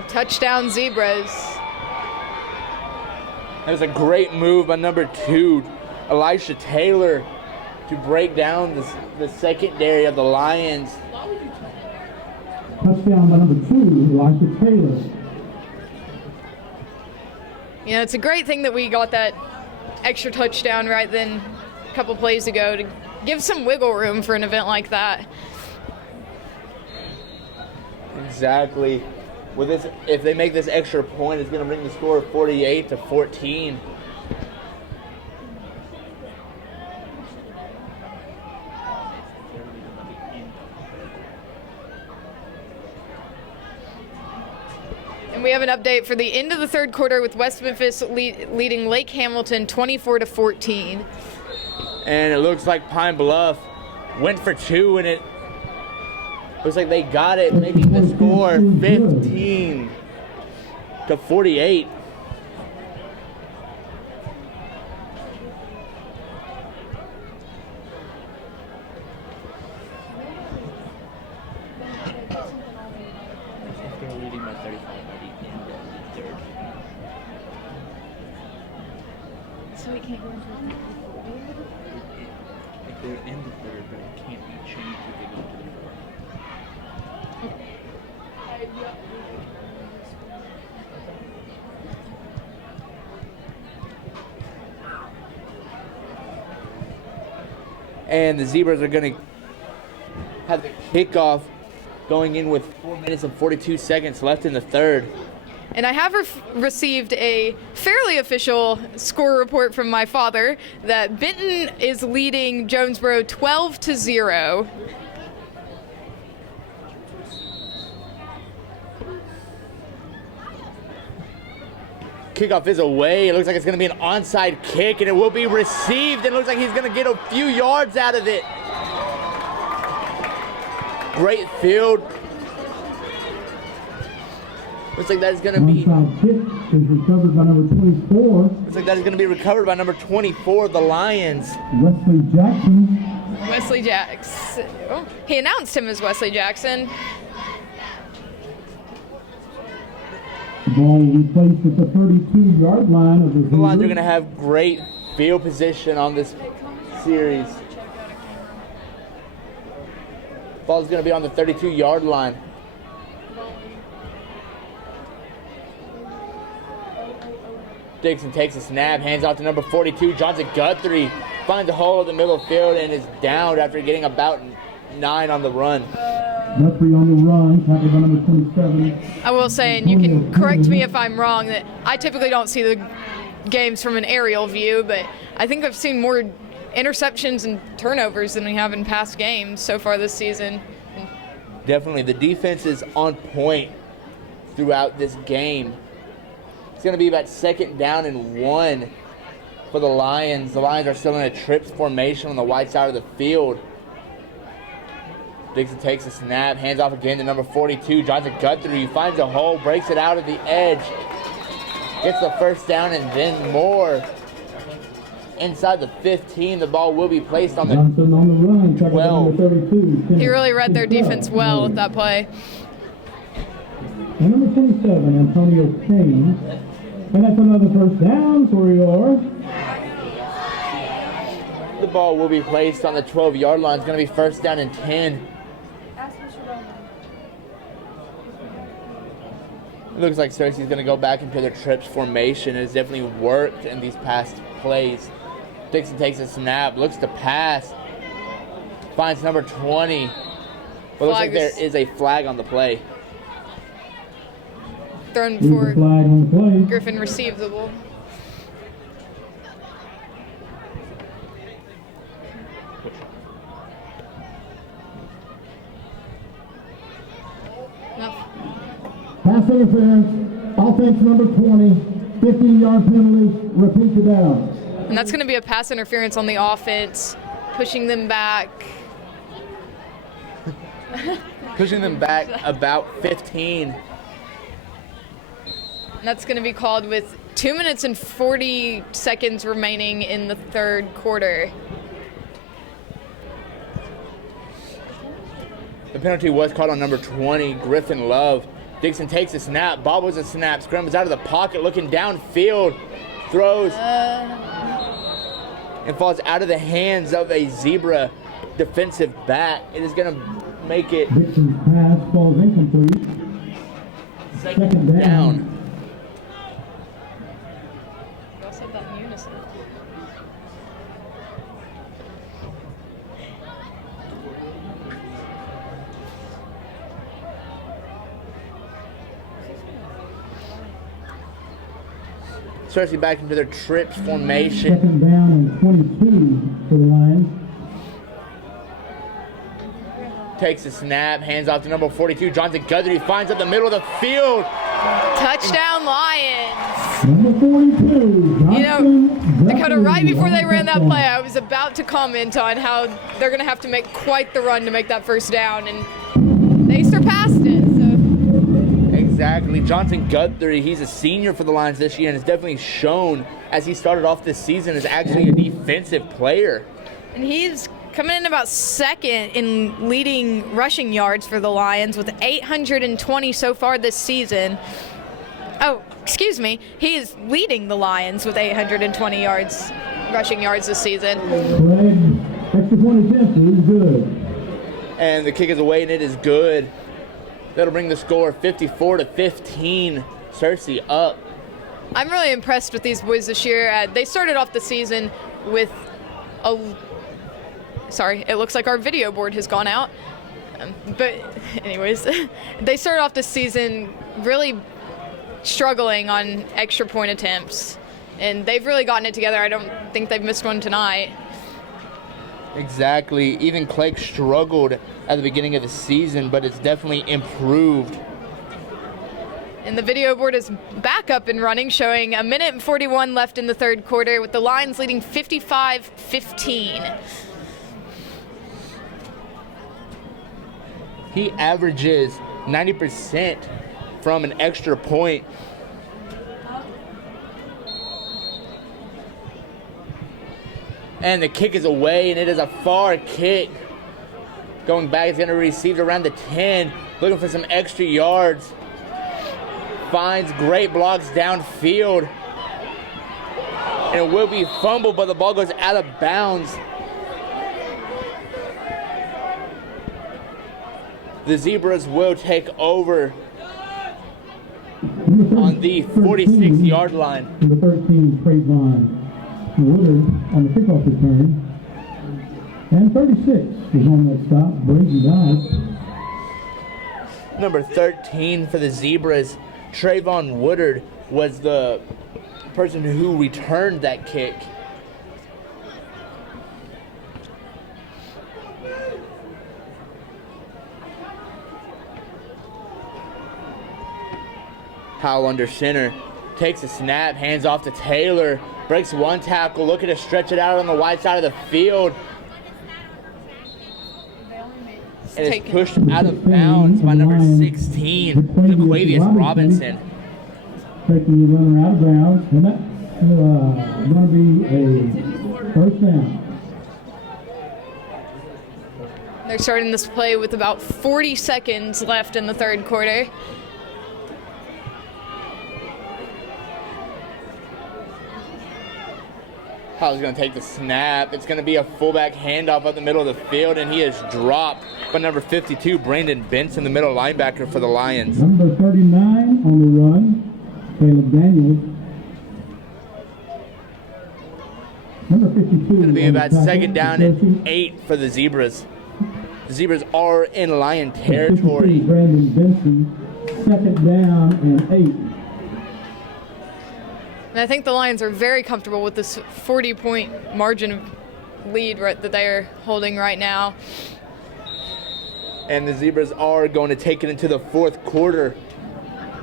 Touchdown, Zebras. That was a great move by number 2, Elisha Taylor, to break down the secondary of the Lions. Touchdown by number 2, Elisha Taylor. You know, it's a great thing that we got that extra touchdown right then a couple plays ago to give some wiggle room for an event like that. Exactly. With this, if they make this extra point, it's going to bring the score 48-14. And we have an update for the end of the third quarter with West Memphis leading Lake Hamilton 24-14. And it looks like Pine Bluff went for 2, and it looks like they got it, making the score 15-48. They're leading by 35 by the end of the third. So we can't go into If they're in the third, but it can't be changed if they go into the fourth. And the Zebras are going to have the kickoff going in with 4 minutes and 42 seconds left in the third. And I have received a fairly official score report from my father that Benton is leading Jonesboro 12-0. Kickoff is away. It looks like it's going to be an onside kick, and it will be received. It looks like he's going to get a few yards out of it. Great field. Looks like that is going to be. Onside kick is recovered by number 24, Looks like that is going to be recovered by number 24, the Lions. Wesley Jackson. Wesley Jackson. Oh, he announced him as Wesley Jackson. The ball will be placed at the 32-yard line of the The Lions are Zebras. going to have great field position on this series. Ball's going to be on the 32-yard line. Dixon takes a snap, hands off to number 42, Johnson Guthrie. Finds a hole in the middle of the field and is downed after getting about 9 on the run. Guthrie on the run, tackled by number 27. I will say, and you can correct me if I'm wrong, that I typically don't see the games from an aerial view, but I think I've seen more interceptions and turnovers than we have in past games so far this season. Definitely, the defense is on point throughout this game. It's going to be about 2nd down and 1 for the Lions. The Lions are still in a trips formation on the white side of the field. Dixon takes a snap, hands off again to number 42, Johnson Guthrie. Finds a hole, breaks it out at the edge. Gets the first down and then more. Inside the 15, the ball will be placed on the Johnson on the run, tackled by 12. number 32. He really read their defense well with that play. And number 27, Antonio Kane. And that's another first down for your. The ball will be placed on the 12-yard line. It's going to be 1st down and 10 It looks like Searcy's going to go back into their trips formation. It's definitely worked in these past plays. Dixon takes a snap, looks to pass, finds number 20. But looks like there is a flag on the play. Thrown There's a for flag on the play. Griffin receives the ball. No. Pass interference, offense number 20, 15-yard penalty, repeat the down. And that's going to be a pass interference on the offense, pushing them back. Pushing them back about 15. And that's going to be called with 2 minutes and 40 seconds remaining in the third quarter. The penalty was called on number 20, Griffin Love. Dixon takes a snap, bobbles a snap, scrambles out of the pocket, looking downfield, throws, and falls out of the hands of a Zebra defensive back. It is going to make it Dixon's pass falls incomplete. second down. We all said that in unison. Searcy back into their trips formation. Second down and 22 for the Lions. Takes a snap, hands off to number 42, Johnson Guthrie, finds up the middle of the field. Touchdown Lions! Number 42, Johnson You know, Dakota, right before they ran that play, I was about to comment on how they're going to have to make quite the run to make that first down, and they surpassed it. So Exactly. Johnson Guthrie, he's a senior for the Lions this year and has definitely shown as he started off this season as actually a defensive player. And he's coming in about second in leading rushing yards for the Lions with 820 so far this season. Oh, excuse me. He is leading the Lions with 820 rushing yards this season. Extra point attempt is good. And the kick is away and it is good. That'll bring the score 54-15. Searcy up. I'm really impressed with these boys this year. They started off the season with a... Sorry, it looks like our video board has gone out. But anyways, they started off the season really struggling on extra point attempts. And they've really gotten it together. I don't think they've missed one tonight. Exactly. Even Clegg struggled at the beginning of the season, but it's definitely improved. And the video board is back up and running, showing 1 minute and 41 left in the third quarter, with the Lions leading 55-15. He averages 90% from an extra point. And the kick is away, and it is a far kick. Going back, it's going to receive around the 10, looking for some extra yards. Finds great blocks downfield. And it will be fumbled, but the ball goes out of bounds. The Zebras will take over on the 46-yard line. Number 13, Trayvon Woodard on the kickoff return. And 36 is on that stop, Brady Dodge. Number 13 for the Zebras, Trayvon Woodard, was the person who returned that kick. Howell under center, takes a snap, hands off to Taylor, breaks one tackle, looking to stretch it out on the wide side of the field. And it's pushed out of bounds by number 16, Jaquavius Robinson. Taking the runner out of bounds, and that's going to be a first down. They're starting this play with about 40 seconds left in the third quarter. Howell's going to take the snap. It's going to be a fullback handoff up the middle of the field, and he is dropped by number 52, Brandon Benson, the middle linebacker for the Lions. Number 39 on the run Caleb Daniels. Number 52. Going to be about on the second tackle, down and Searcy. 8 for the Zebras. The Zebras are in Lion 52, territory. Brandon Benson. Second down and 8. And I think the Lions are very comfortable with this 40-point margin of lead that they are holding right now. And the Zebras are going to take it into the fourth quarter.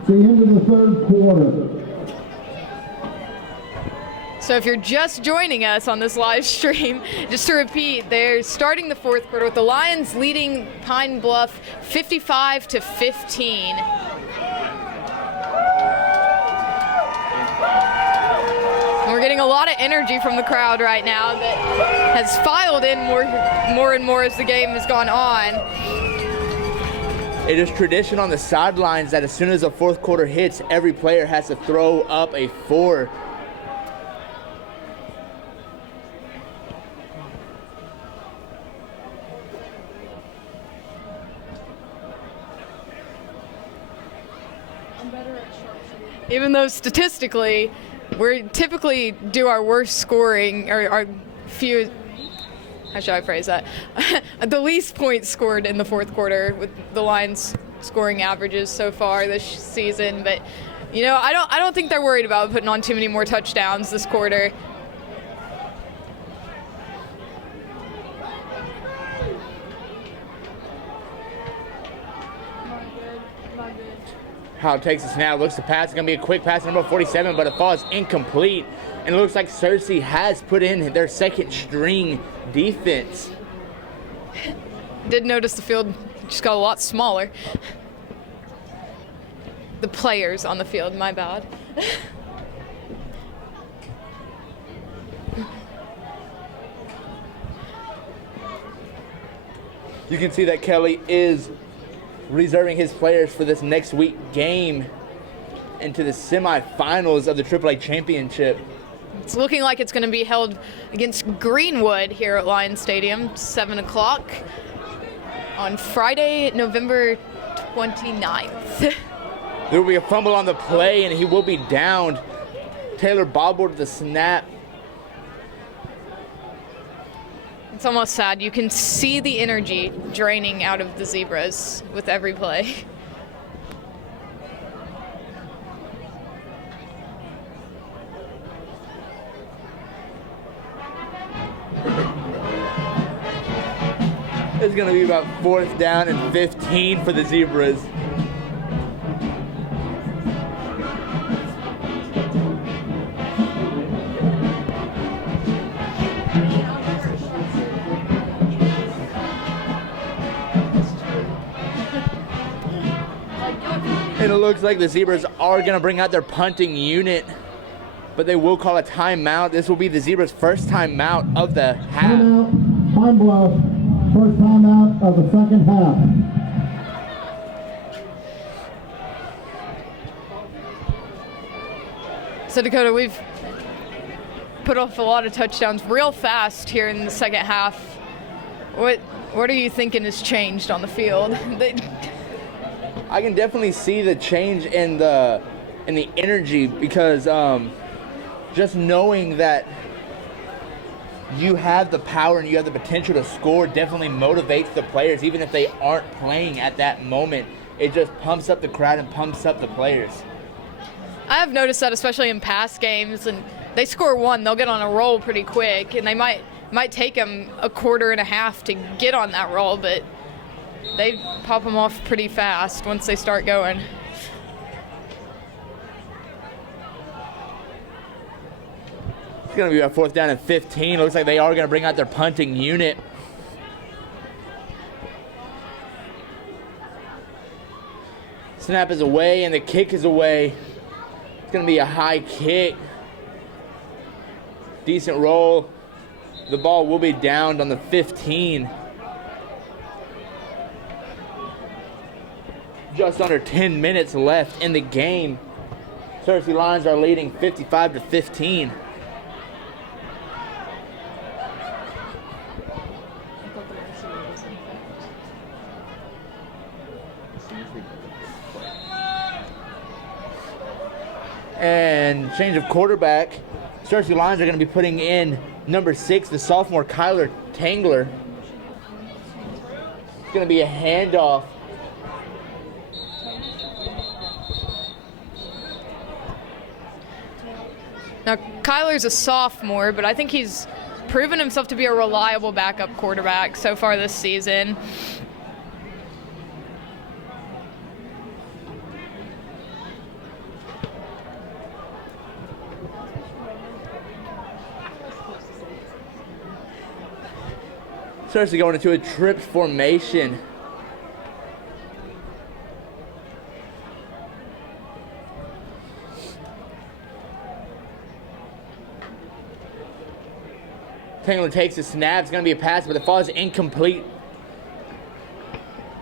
The end of the third quarter. So if you're just joining us on this live stream, just to repeat, they're starting the fourth quarter with the Lions leading Pine Bluff 55-15. And we're getting a lot of energy from the crowd right now that has filed in more and more as the game has gone on. It is tradition on the sidelines that as soon as the fourth quarter hits, every player has to throw up a 4. Even though statistically, we typically do our worst scoring, or our few, how should I phrase that? The least points scored in the fourth quarter with the Lions scoring averages so far this season. But, you know, I don't think they're worried about putting on too many more touchdowns this quarter. How it takes us now. Looks to pass. It's going to be a quick pass, number 47, but it falls incomplete. And it looks like Searcy has put in their second string defense. Did notice the field just got a lot smaller. The players on the field, my bad. You can see that Kelly is reserving his players for this next week game into the semifinals of the AAA Championship. It's looking like it's going to be held against Greenwood here at Lions Stadium, 7 o'clock on Friday, November 29th. There will be a fumble on the play, and he will be downed. Taylor bobbled the snap. It's almost sad. You can see the energy draining out of the Zebras with every play. It's going to be about 4th down and 15 for the Zebras. And it looks like the Zebras are going to bring out their punting unit, but they will call a timeout. This will be the Zebras' first timeout of the half. Timeout, Pine Bluff, first timeout of the second half. So Dakota, we've put off a lot of touchdowns real fast here in the second half. What are you thinking has changed on the field? I can definitely see the change in the energy because just knowing that you have the power and you have the potential to score definitely motivates the players, even if they aren't playing at that moment. It just pumps up the crowd and pumps up the players. I have noticed that especially in past games, and they score one, they'll get on a roll pretty quick, and they might take them a quarter and a half to get on that roll, but they pop them off pretty fast once they start going. It's going to be about 4th down and 15. Looks like they are going to bring out their punting unit. Snap is away and the kick is away. It's going to be a high kick. Decent roll. The ball will be downed on the 15. Just under 10 minutes left in the game. Searcy Lions are leading 55-15. And change of quarterback. Searcy Lions are going to be putting in number 6, the sophomore Kyler Tangler. It's going to be a handoff. Now, Kyler's a sophomore, but I think he's proven himself to be a reliable backup quarterback so far this season. Searcy going into a trip formation. Tangler takes the snap. It's going to be a pass, but the fall is incomplete.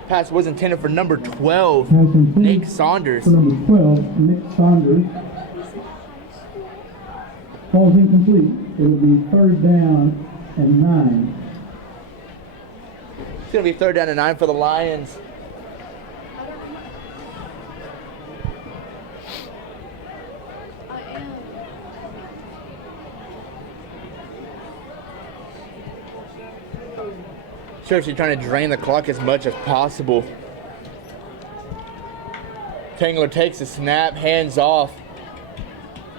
Pass was intended for number 12, Nick Saunders. For number 12, Nick Saunders. Ball's incomplete. It will be 3rd down and 9. It's going to be 3rd down and 9 for the Lions. Searcy trying to drain the clock as much as possible. Tangler takes the snap, hands off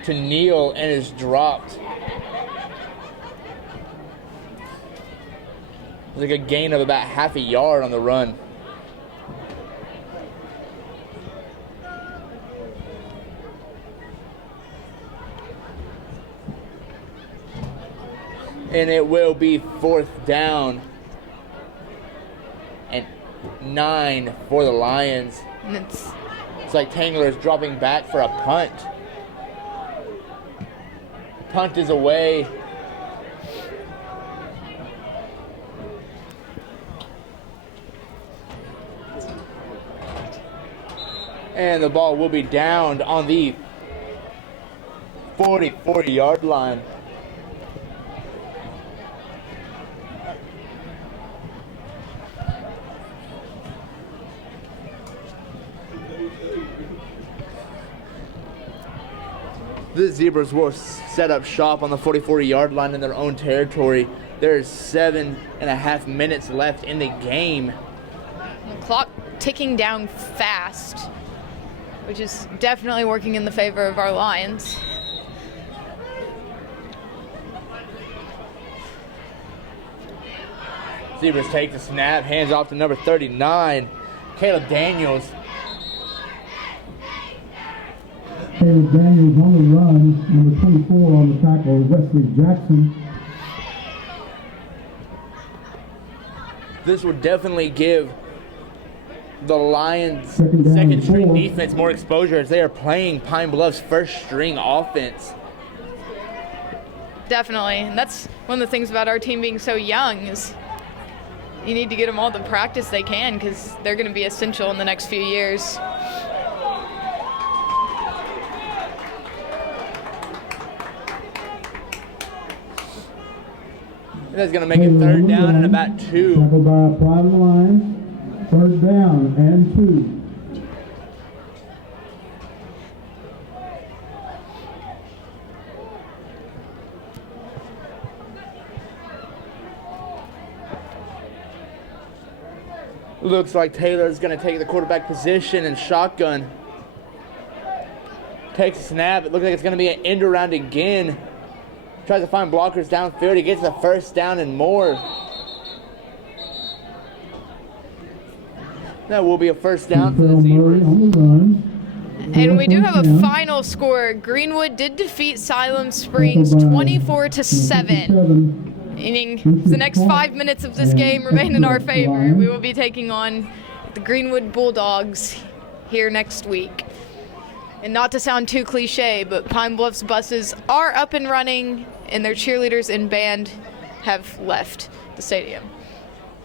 to Neal, and is dropped. Like a gain of about half a yard on the run. And it will be 4th down and 9 for the Lions. And it's like Tangler is dropping back for a punt. Punt is away. And the ball will be downed on the 44-yard line. The Zebras will set up shop on the 44-yard line in their own territory. There's 7.5 minutes left in the game. the clock ticking down fast, which is definitely working in the favor of our Lions. Zebras take the snap, hands off to number 39, Caleb Daniels. Caleb Daniels on the run, number 24 on the tackle, Wesley Jackson. This would definitely give the Lions' Second second string 4. defense more exposure as they are playing Pine Bluff's first string offense. Definitely, and that's one of the things about our team being so young is you need to get them all the practice they can because they're going to be essential in the next few years. That's going to make it third down and about 2. Tackled by a private line, third down and 2. Looks like Taylor's going to take the quarterback position and shotgun. Takes a snap. It looks like it's going to be an end around again. Tries to find blockers downfield. He gets the first down and more. That will be a first down for the Zebras. On the run. And we do have a final score. Greenwood did defeat Siloam Springs 24-7. Meaning the next 5 minutes of this game remain in our favor. We will be taking on the Greenwood Bulldogs here next week. And not to sound too cliche, but Pine Bluff's buses are up and running, and their cheerleaders and band have left the stadium.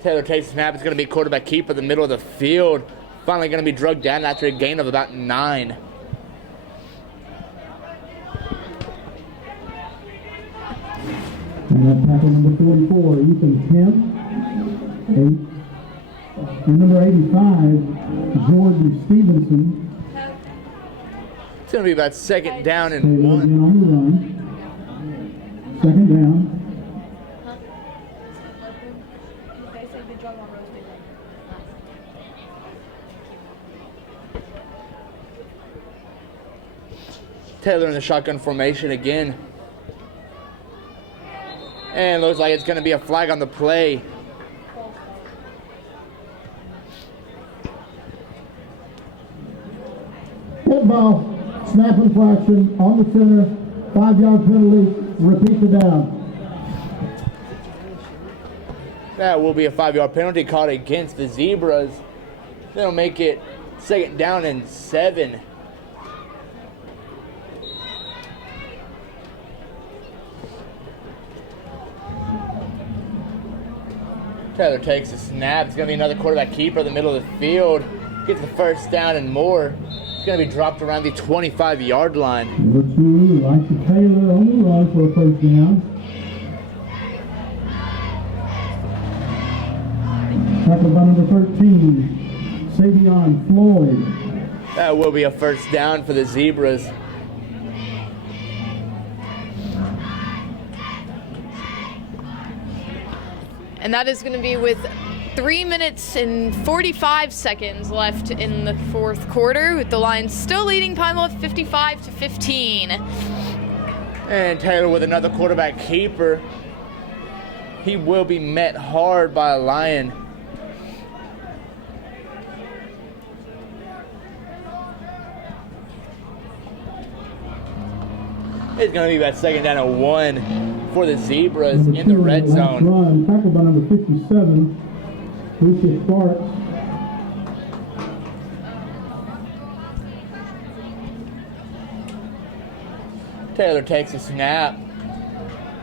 Taylor takes the snap. It's going to be quarterback keeper in the middle of the field. Finally going to be drugged down after a gain of about 9. And that tackle number 44, Ethan Kemp. And number 85, Jordan Stevenson. going to be about second down and Taylor one. again on the run. Second down. Taylor in the shotgun formation again. And looks like it's going to be a flag on the play. Hit ball. Snap infraction on the center. 5-yard penalty. Repeat the down. That will be a 5-yard penalty called against the Zebras. That'll make it second down and 7. Taylor takes a snap. It's going to be another quarterback keeper in the middle of the field. Gets the first down and more. It's going to be dropped around the 25-yard line. Number 2, Elijah Taylor on the run for a first down. Tackled by number 13, Savion Floyd. That will be a first down for the Zebras. And that is going to be with 3 minutes and 45 seconds left in the fourth quarter, with the Lions still leading Pine Bluff 55-15. And Taylor with another quarterback keeper. He will be met hard by a Lion. It's going to be about second down and 1 for the Zebras in the red zone. Run, tackled by number 57, Lucius Sparks. Taylor takes a snap.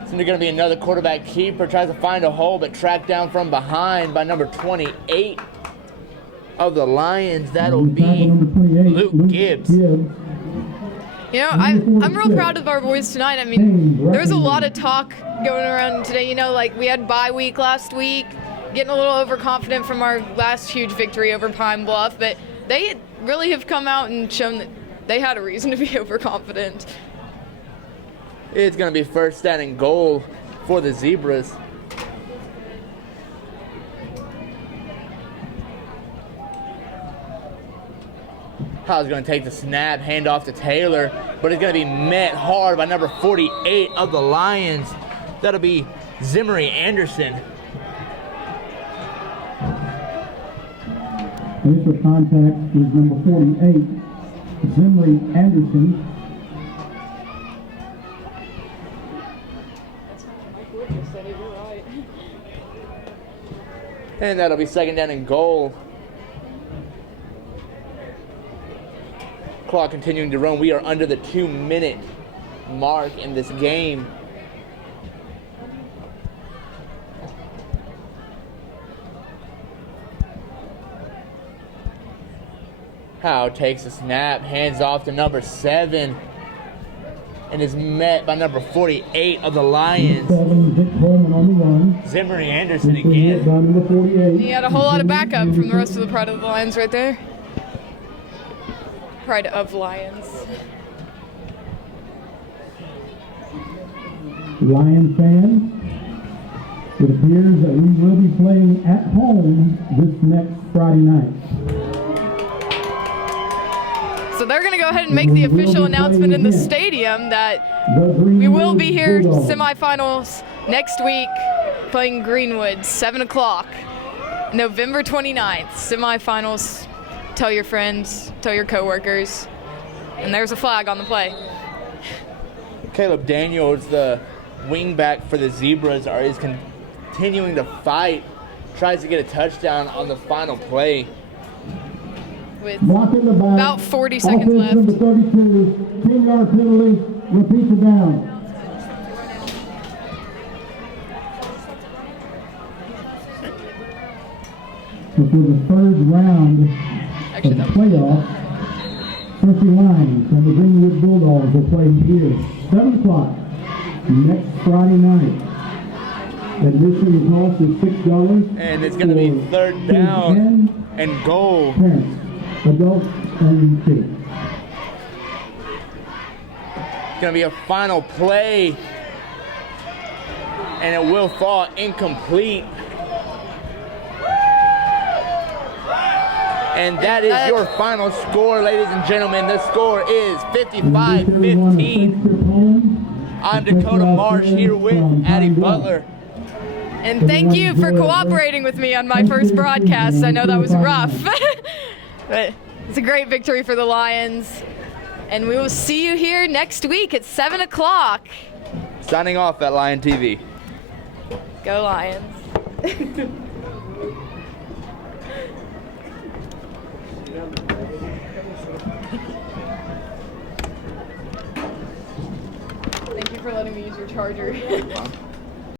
It's going to be another quarterback keeper. Tries to find a hole, but tracked down from behind by number 28 of the Lions. That'll be Luke Gibbs. You know, I'm real proud of our boys tonight. I mean, there was a lot of talk going around today. You know, like we had bye week last week, getting a little overconfident from our last huge victory over Pine Bluff, but they really have come out and shown that they had a reason to be overconfident. It's going to be first down and goal for the Zebras. Kyle's going to take the snap, hand off to Taylor, but it's going to be met hard by number 48 of the Lions. That'll be Zimmery Anderson. Initial contact is number 48, Zimmery Anderson. And that'll be second down and goal. Clock continuing to run. We are under the 2-minute mark in this game. Howe takes a snap, hands off to number 7, and is met by number 48 of the Lions. 7, Vic Coleman on the run. Zimmery Anderson again. By number 48. He had a whole lot of backup from the rest of the Pride of the Lions right there. Pride of Lions. Lion fans, it appears that we will be playing at home this next Friday night. So they're going to go ahead and make the official announcement in the stadium that we will be here semifinals next week playing Greenwood, 7 o'clock, November 29th, semifinals. Tell your friends, tell your coworkers, and there's a flag on the play. Caleb Daniels, the wingback for the Zebras, is continuing to fight. Tries to get a touchdown on the final play. With about 40 seconds left. Number 32, 10-yard penalty, repeat the down. So for the third round of the playoff, Searcy Lions and the Greenwood Bulldogs will play here 7 o'clock next Friday night. Admission cost is $6. And it's going to be third down and goal. Parents, adults, and kids. going to be a final play, and it will fall incomplete. And that is your final score, ladies and gentlemen. The score is 55-15. I'm Dakota Marsh here with Addie Butler. And thank you for cooperating with me on my first broadcast. I know that was rough, but it's a great victory for the Lions. And we will see you here next week at 7 o'clock. Signing off at Lion TV. Go Lions. Thank you for letting me use your charger.